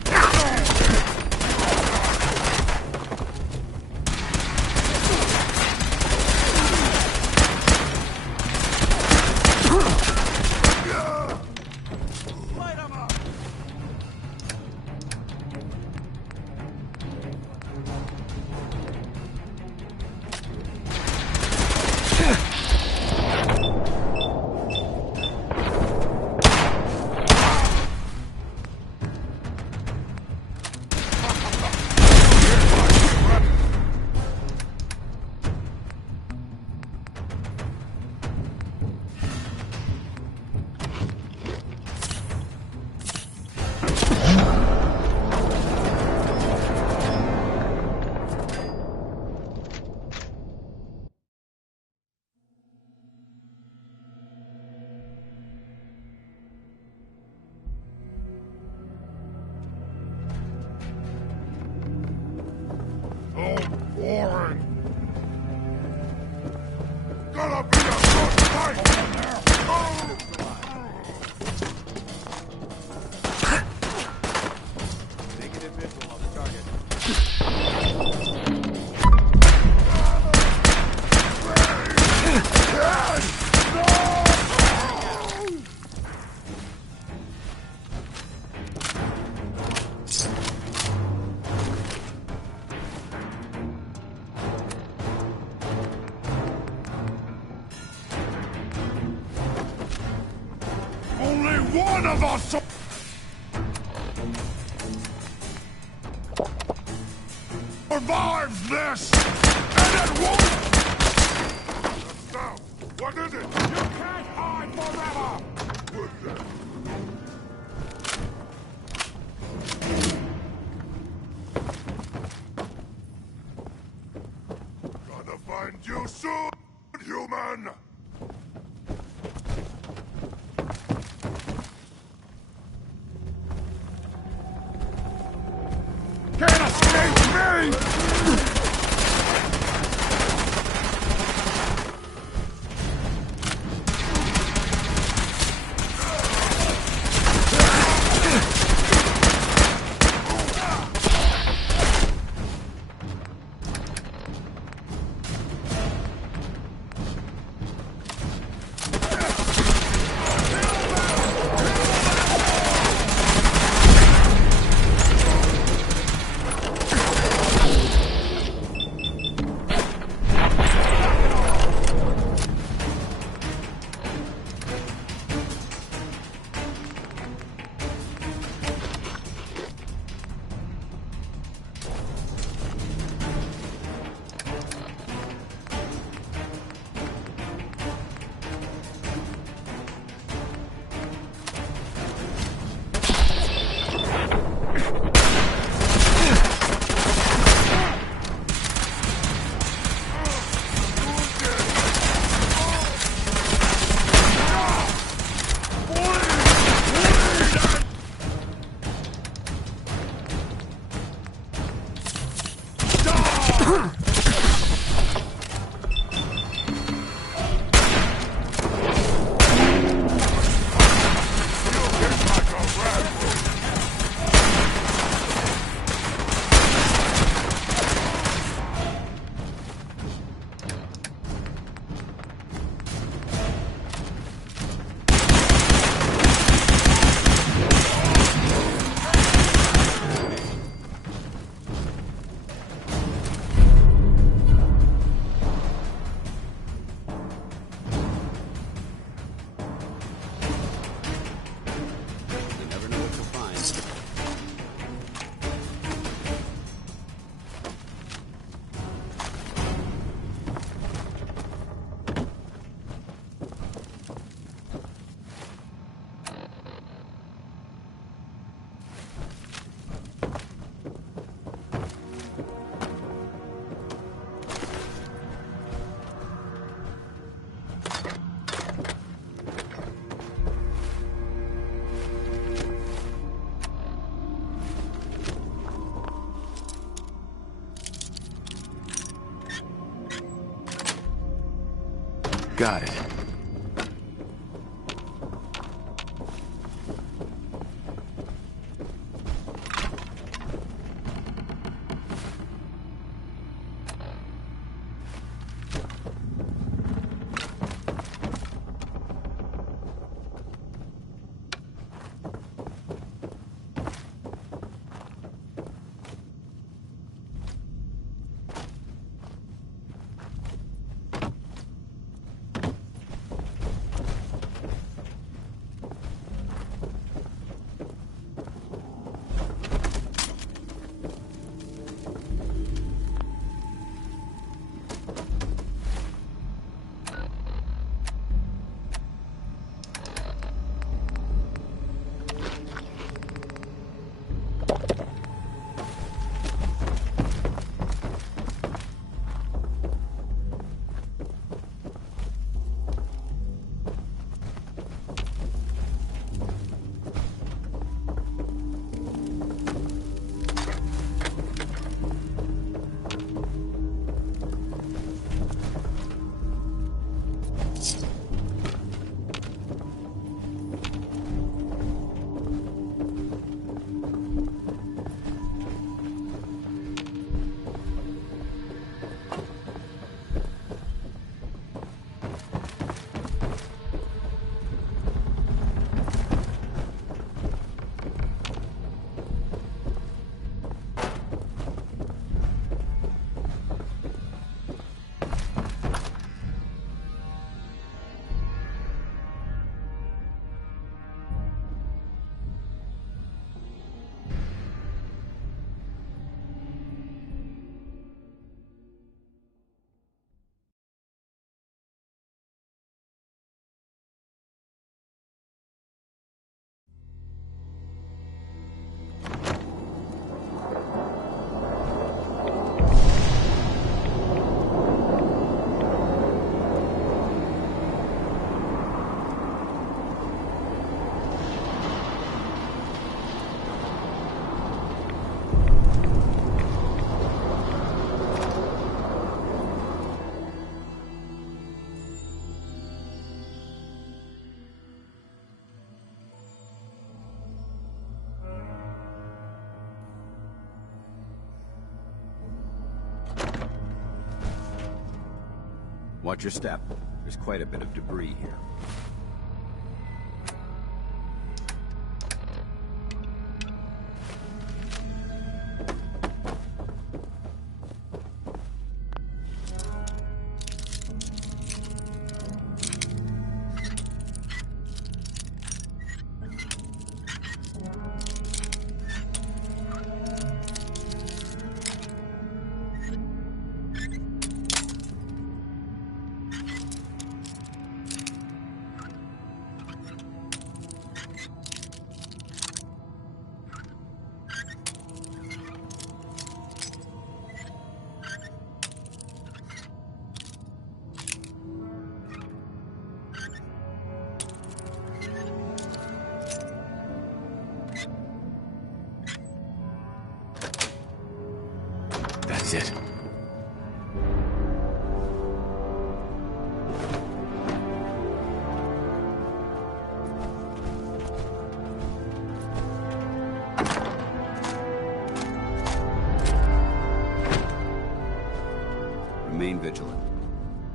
Boring. Gonna be a good fight! Negative visual on the target. Only one of us survives this, and it won't. Now, what is it? You can't hide forever. Gonna find you soon, human. Can't escape me! Got it. Watch your step. There's quite a bit of debris here. That's it. Remain vigilant.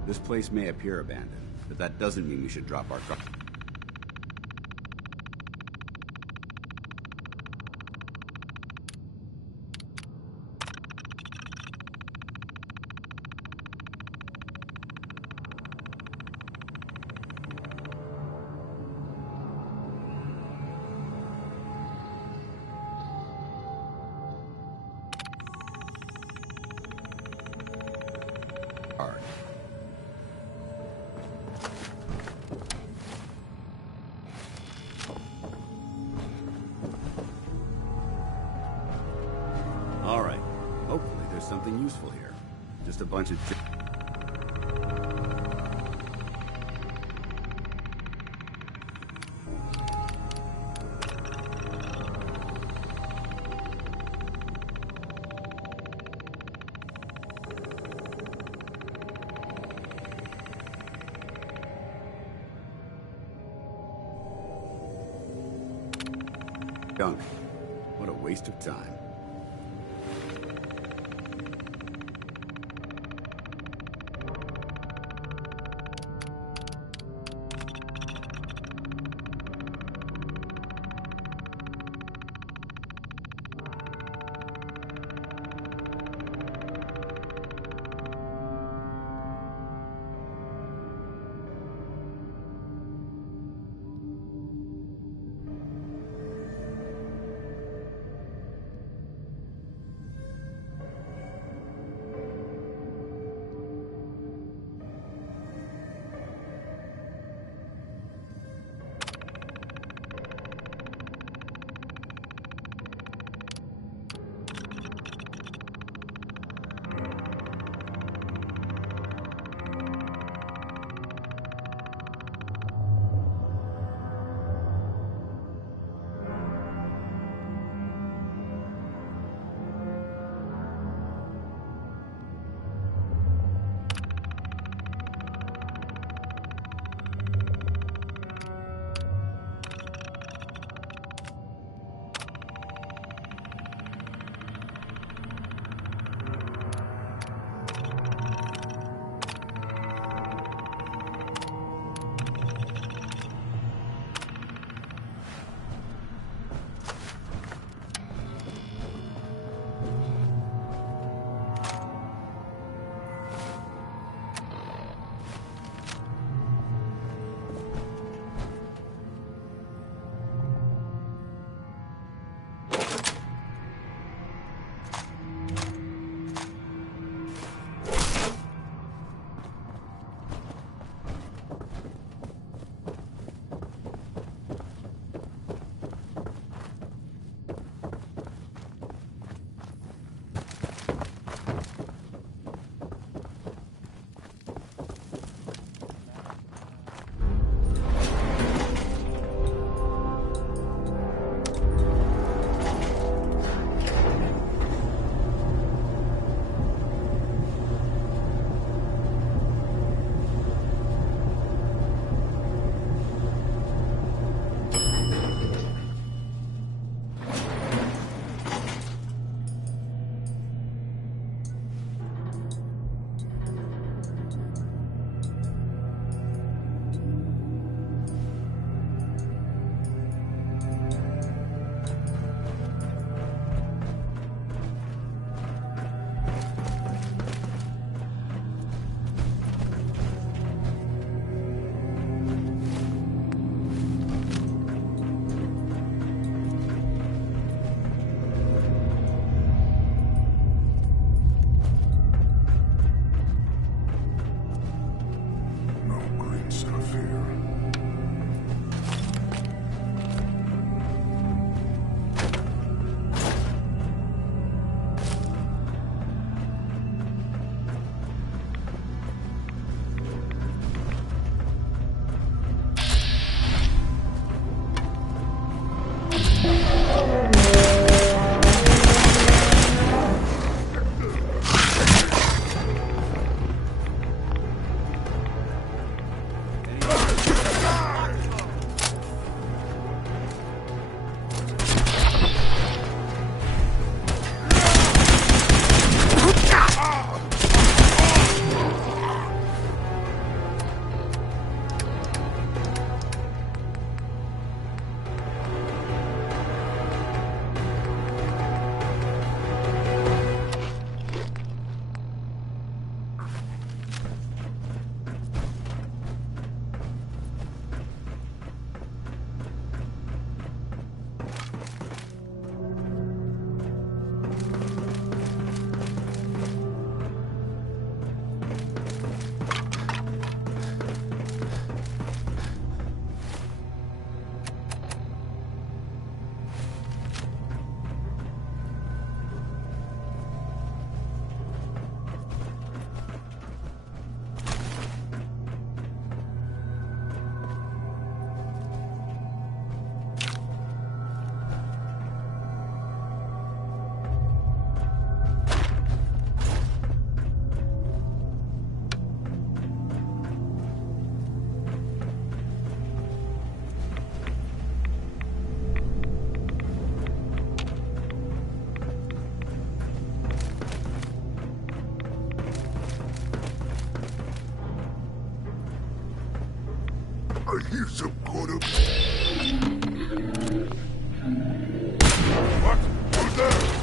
This place may appear abandoned, but that doesn't mean we should drop our guard. All right. Hopefully there's something useful here. Just a bunch of... junk. What a waste of time. I hear some kind of... What? Who's there?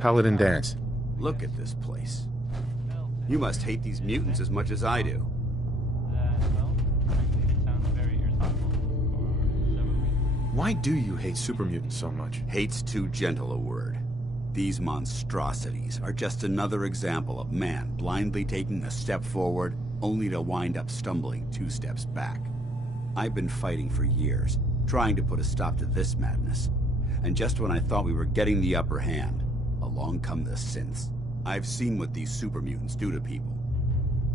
Paladin dance. Look at this place. You must hate these mutants as much as I do. Why do you hate super mutants so much? Hate's too gentle a word. These monstrosities are just another example of man blindly taking a step forward, only to wind up stumbling 2 steps back. I've been fighting for years, trying to put a stop to this madness. And just when I thought we were getting the upper hand, along come the synths. I've seen what these super mutants do to people.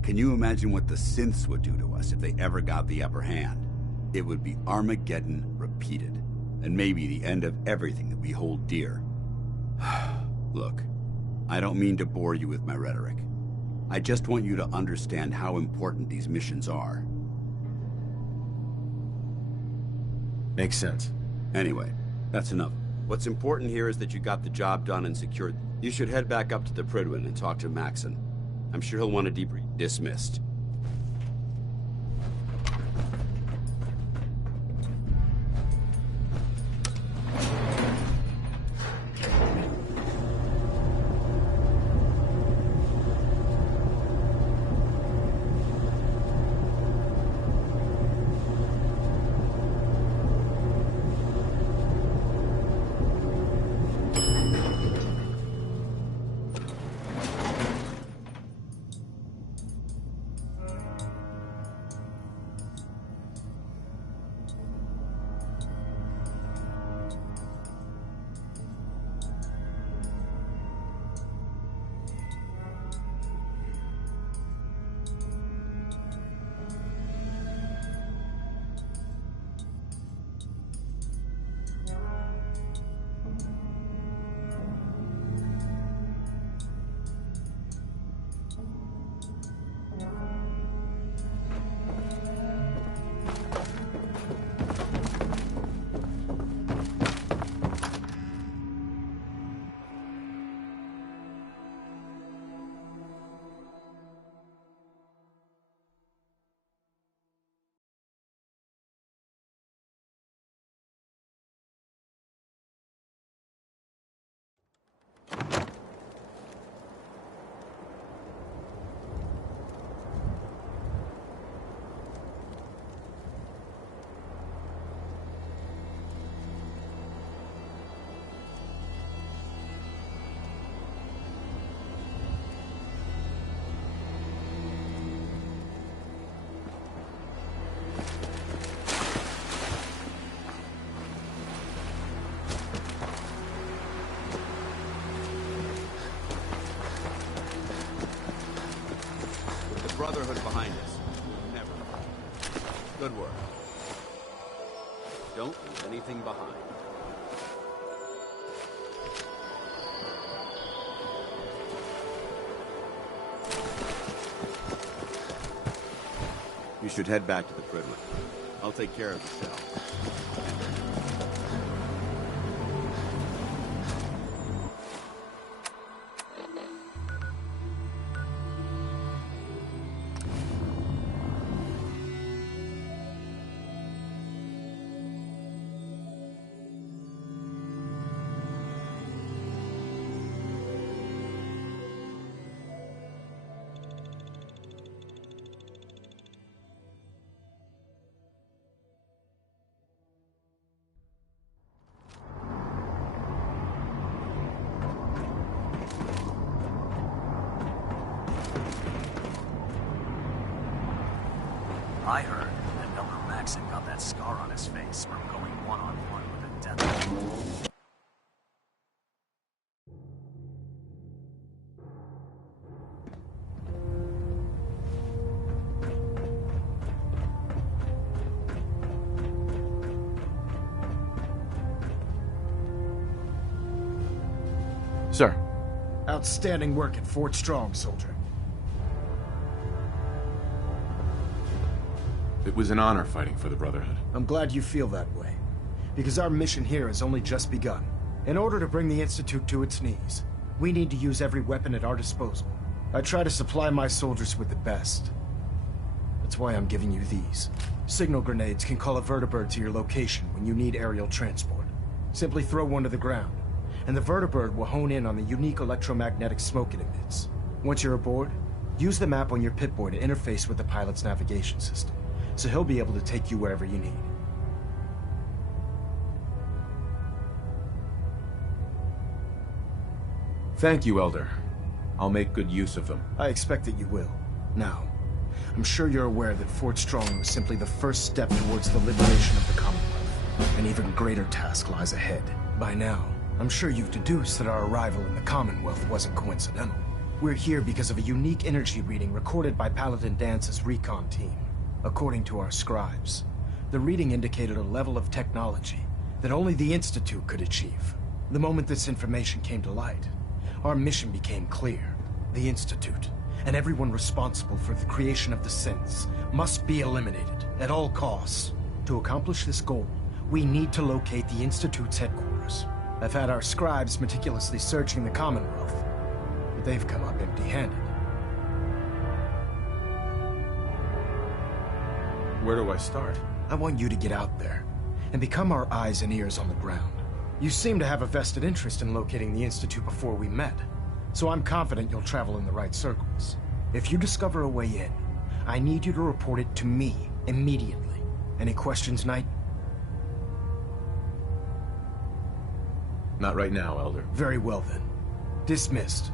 Can you imagine what the synths would do to us if they ever got the upper hand? It would be Armageddon repeated, and maybe the end of everything that we hold dear. Look, I don't mean to bore you with my rhetoric. I just want you to understand how important these missions are. Makes sense. Anyway, that's enough. What's important here is that you got the job done and secured. You should head back up to the Prydwen and talk to Maxon. I'm sure he'll want to debrief. Dismissed. Brotherhood behind us. Never. Good work. Don't leave anything behind. You should head back to the prisoner. I'll take care of the cell. I heard that Elder Maxon got that scar on his face from going one-on-one with a devil. Sir. Outstanding work at Fort Strong, soldier. It was an honor fighting for the Brotherhood. I'm glad you feel that way, because our mission here has only just begun. In order to bring the Institute to its knees, we need to use every weapon at our disposal. I try to supply my soldiers with the best. That's why I'm giving you these. Signal grenades can call a vertibird to your location when you need aerial transport. Simply throw one to the ground, and the vertibird will hone in on the unique electromagnetic smoke it emits. Once you're aboard, use the map on your Pip-Boy to interface with the pilot's navigation system, so he'll be able to take you wherever you need. Thank you, Elder. I'll make good use of them. I expect that you will. Now, I'm sure you're aware that Fort Strong was simply the first step towards the liberation of the Commonwealth. An even greater task lies ahead. By now, I'm sure you've deduced that our arrival in the Commonwealth wasn't coincidental. We're here because of a unique energy reading recorded by Paladin Dance's recon team. According to our scribes, the reading indicated a level of technology that only the Institute could achieve. The moment this information came to light, our mission became clear. The Institute, and everyone responsible for the creation of the synths, must be eliminated at all costs. To accomplish this goal, we need to locate the Institute's headquarters. I've had our scribes meticulously searching the Commonwealth, but they've come up empty-handed. Where do I start? I want you to get out there and become our eyes and ears on the ground. You seem to have a vested interest in locating the Institute before we met, so I'm confident you'll travel in the right circles. If you discover a way in, I need you to report it to me immediately. Any questions, Knight? Not right now, Elder. Very well then. Dismissed.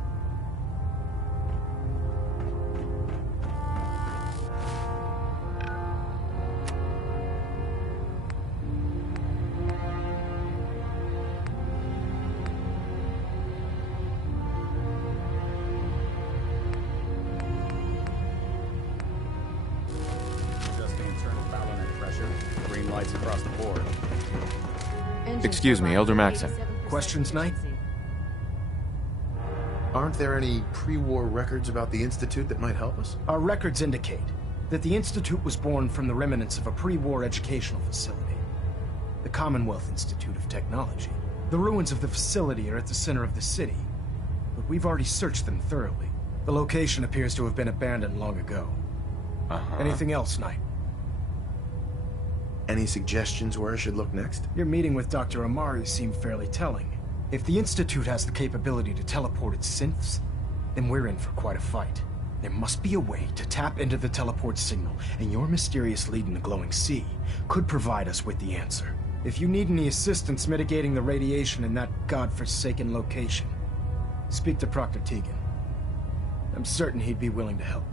Excuse me, Elder Maxon. Questions, Knight? Aren't there any pre-war records about the Institute that might help us? Our records indicate that the Institute was born from the remnants of a pre-war educational facility, the Commonwealth Institute of Technology. The ruins of the facility are at the center of the city, but we've already searched them thoroughly. The location appears to have been abandoned long ago. Anything else, Knight? Any suggestions where I should look next? Your meeting with Dr. Amari seemed fairly telling. If the Institute has the capability to teleport its synths, then we're in for quite a fight. There must be a way to tap into the teleport signal, and your mysterious lead in the glowing sea could provide us with the answer. If you need any assistance mitigating the radiation in that godforsaken location, speak to Proctor Tegan. I'm certain he'd be willing to help.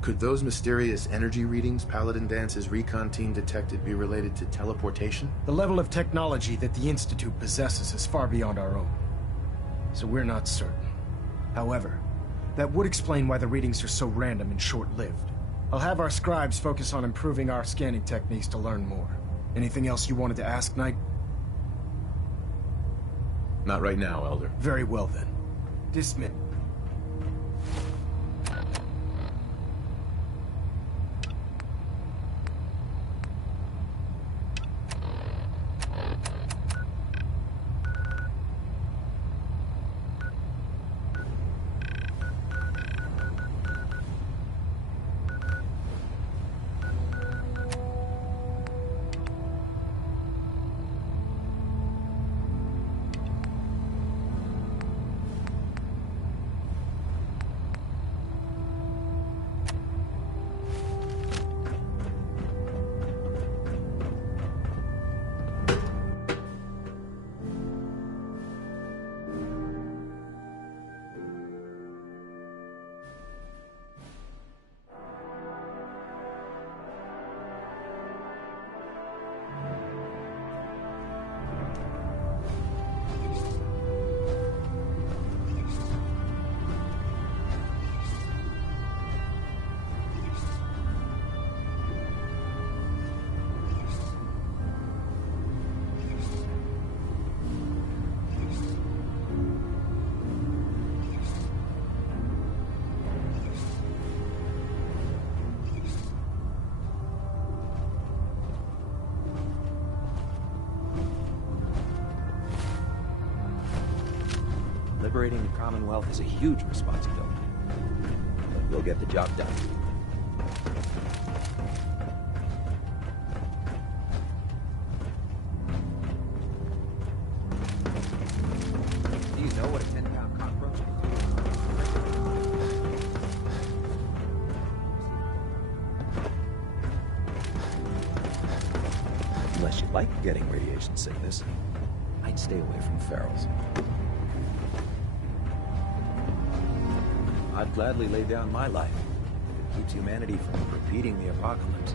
Could those mysterious energy readings Paladin Dance's recon team detected be related to teleportation? The level of technology that the Institute possesses is far beyond our own, so we're not certain. However, that would explain why the readings are so random and short-lived. I'll have our scribes focus on improving our scanning techniques to learn more. Anything else you wanted to ask, Knight? Not right now, Elder. Very well, then. Dismiss. Liberating the Commonwealth is a huge responsibility, but we'll get the job done. Do you know what a 10-pound cockroach can do? Unless you like getting radiation sickness, I'd stay away from ferals. I'd gladly lay down my life if it keeps humanity from repeating the apocalypse.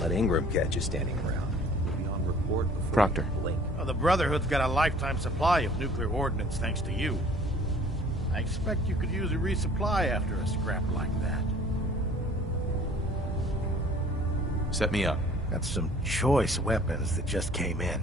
Let Ingram catch you standing around. We'll be on report before Proctor. Well, the Brotherhood's got a lifetime supply of nuclear ordnance thanks to you. I expect you could use a resupply after a scrap like that. Set me up. Got some choice weapons that just came in.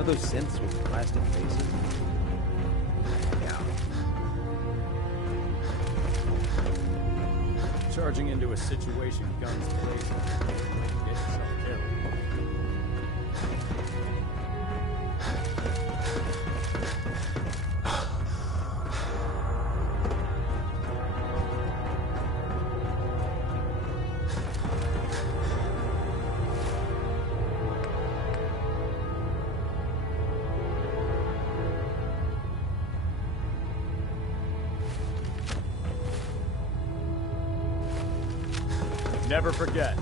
know those synths with plastic faces? Yeah. Charging into a situation guns blazing. Get yourself killed. Never forget,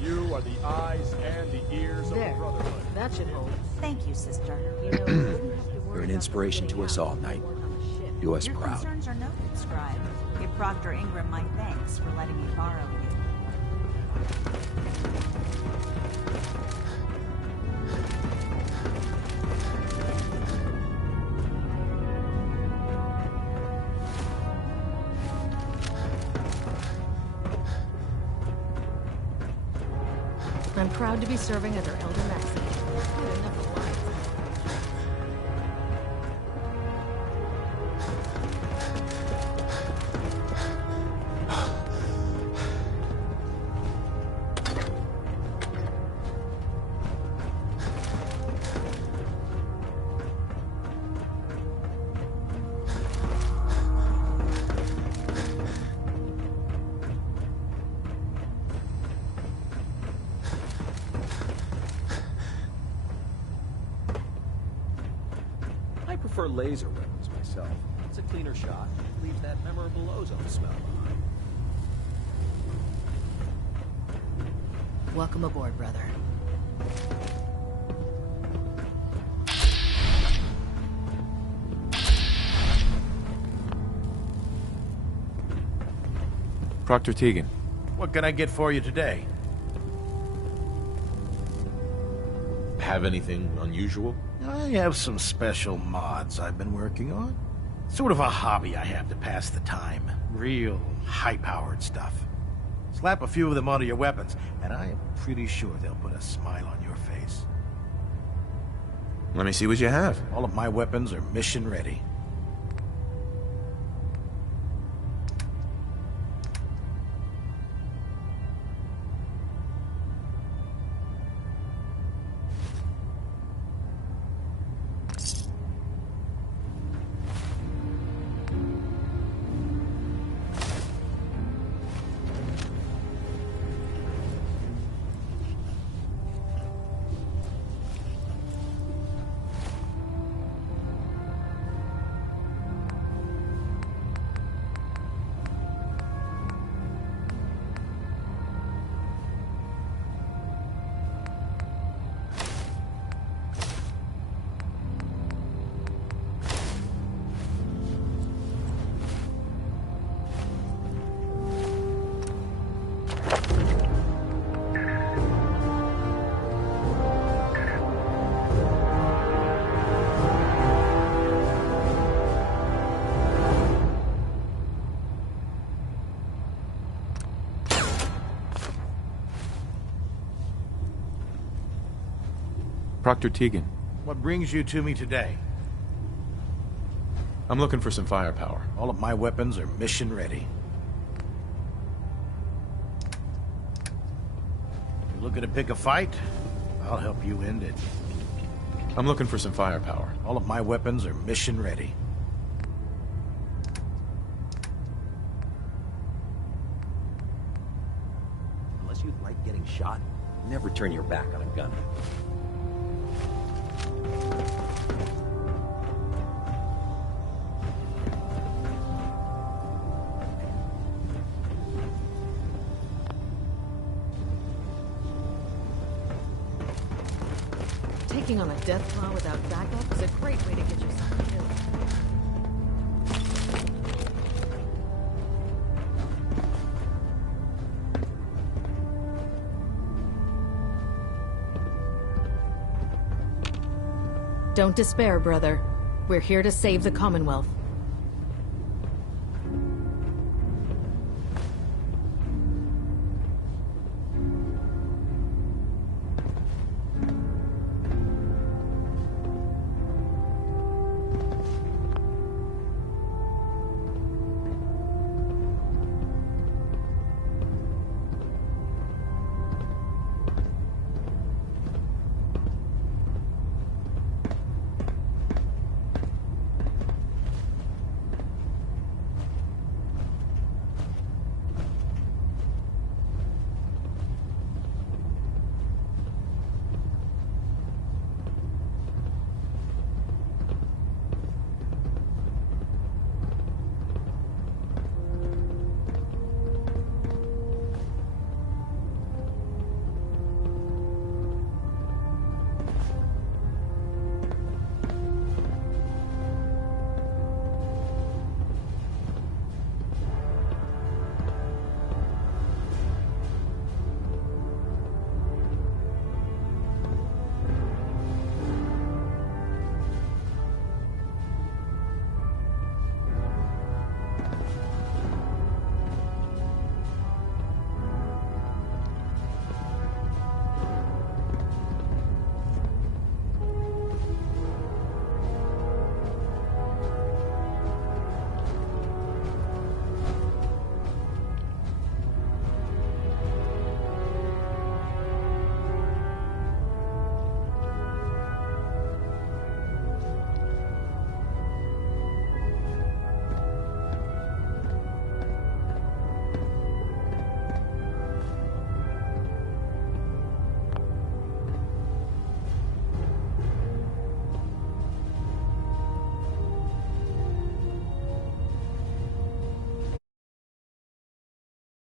you are the eyes and the ears of the Brotherhood. That should hold. Thank you, sister. You know, you wouldn't have to worry You're an about inspiration them to us all, getting out Knight. when you work on the ship. Do us Your proud. concerns are noted, Scribe. Give Proctor Ingram my thanks for letting me borrow you. I'm proud to be serving under Elder Maxine. Good enough of wine. I prefer laser weapons myself. It's a cleaner shot. Leaves that memorable ozone smell behind. Welcome aboard, brother. Proctor Tegan. What can I get for you today? Have anything unusual? I have some special mods I've been working on. Sort of a hobby I have to pass the time. Real high-powered stuff. Slap a few of them onto your weapons, and I am pretty sure they'll put a smile on your face. Let me see what you have. All of my weapons are mission ready. Proctor Tegan. What brings you to me today? I'm looking for some firepower. All of my weapons are mission ready. You looking to pick a fight? I'll help you end it. I'm looking for some firepower. All of my weapons are mission ready. Unless you like getting shot, never turn your back on a gun. Taking on a death claw without backup is a great way to get yourself killed. Don't despair, brother. We're here to save the Commonwealth.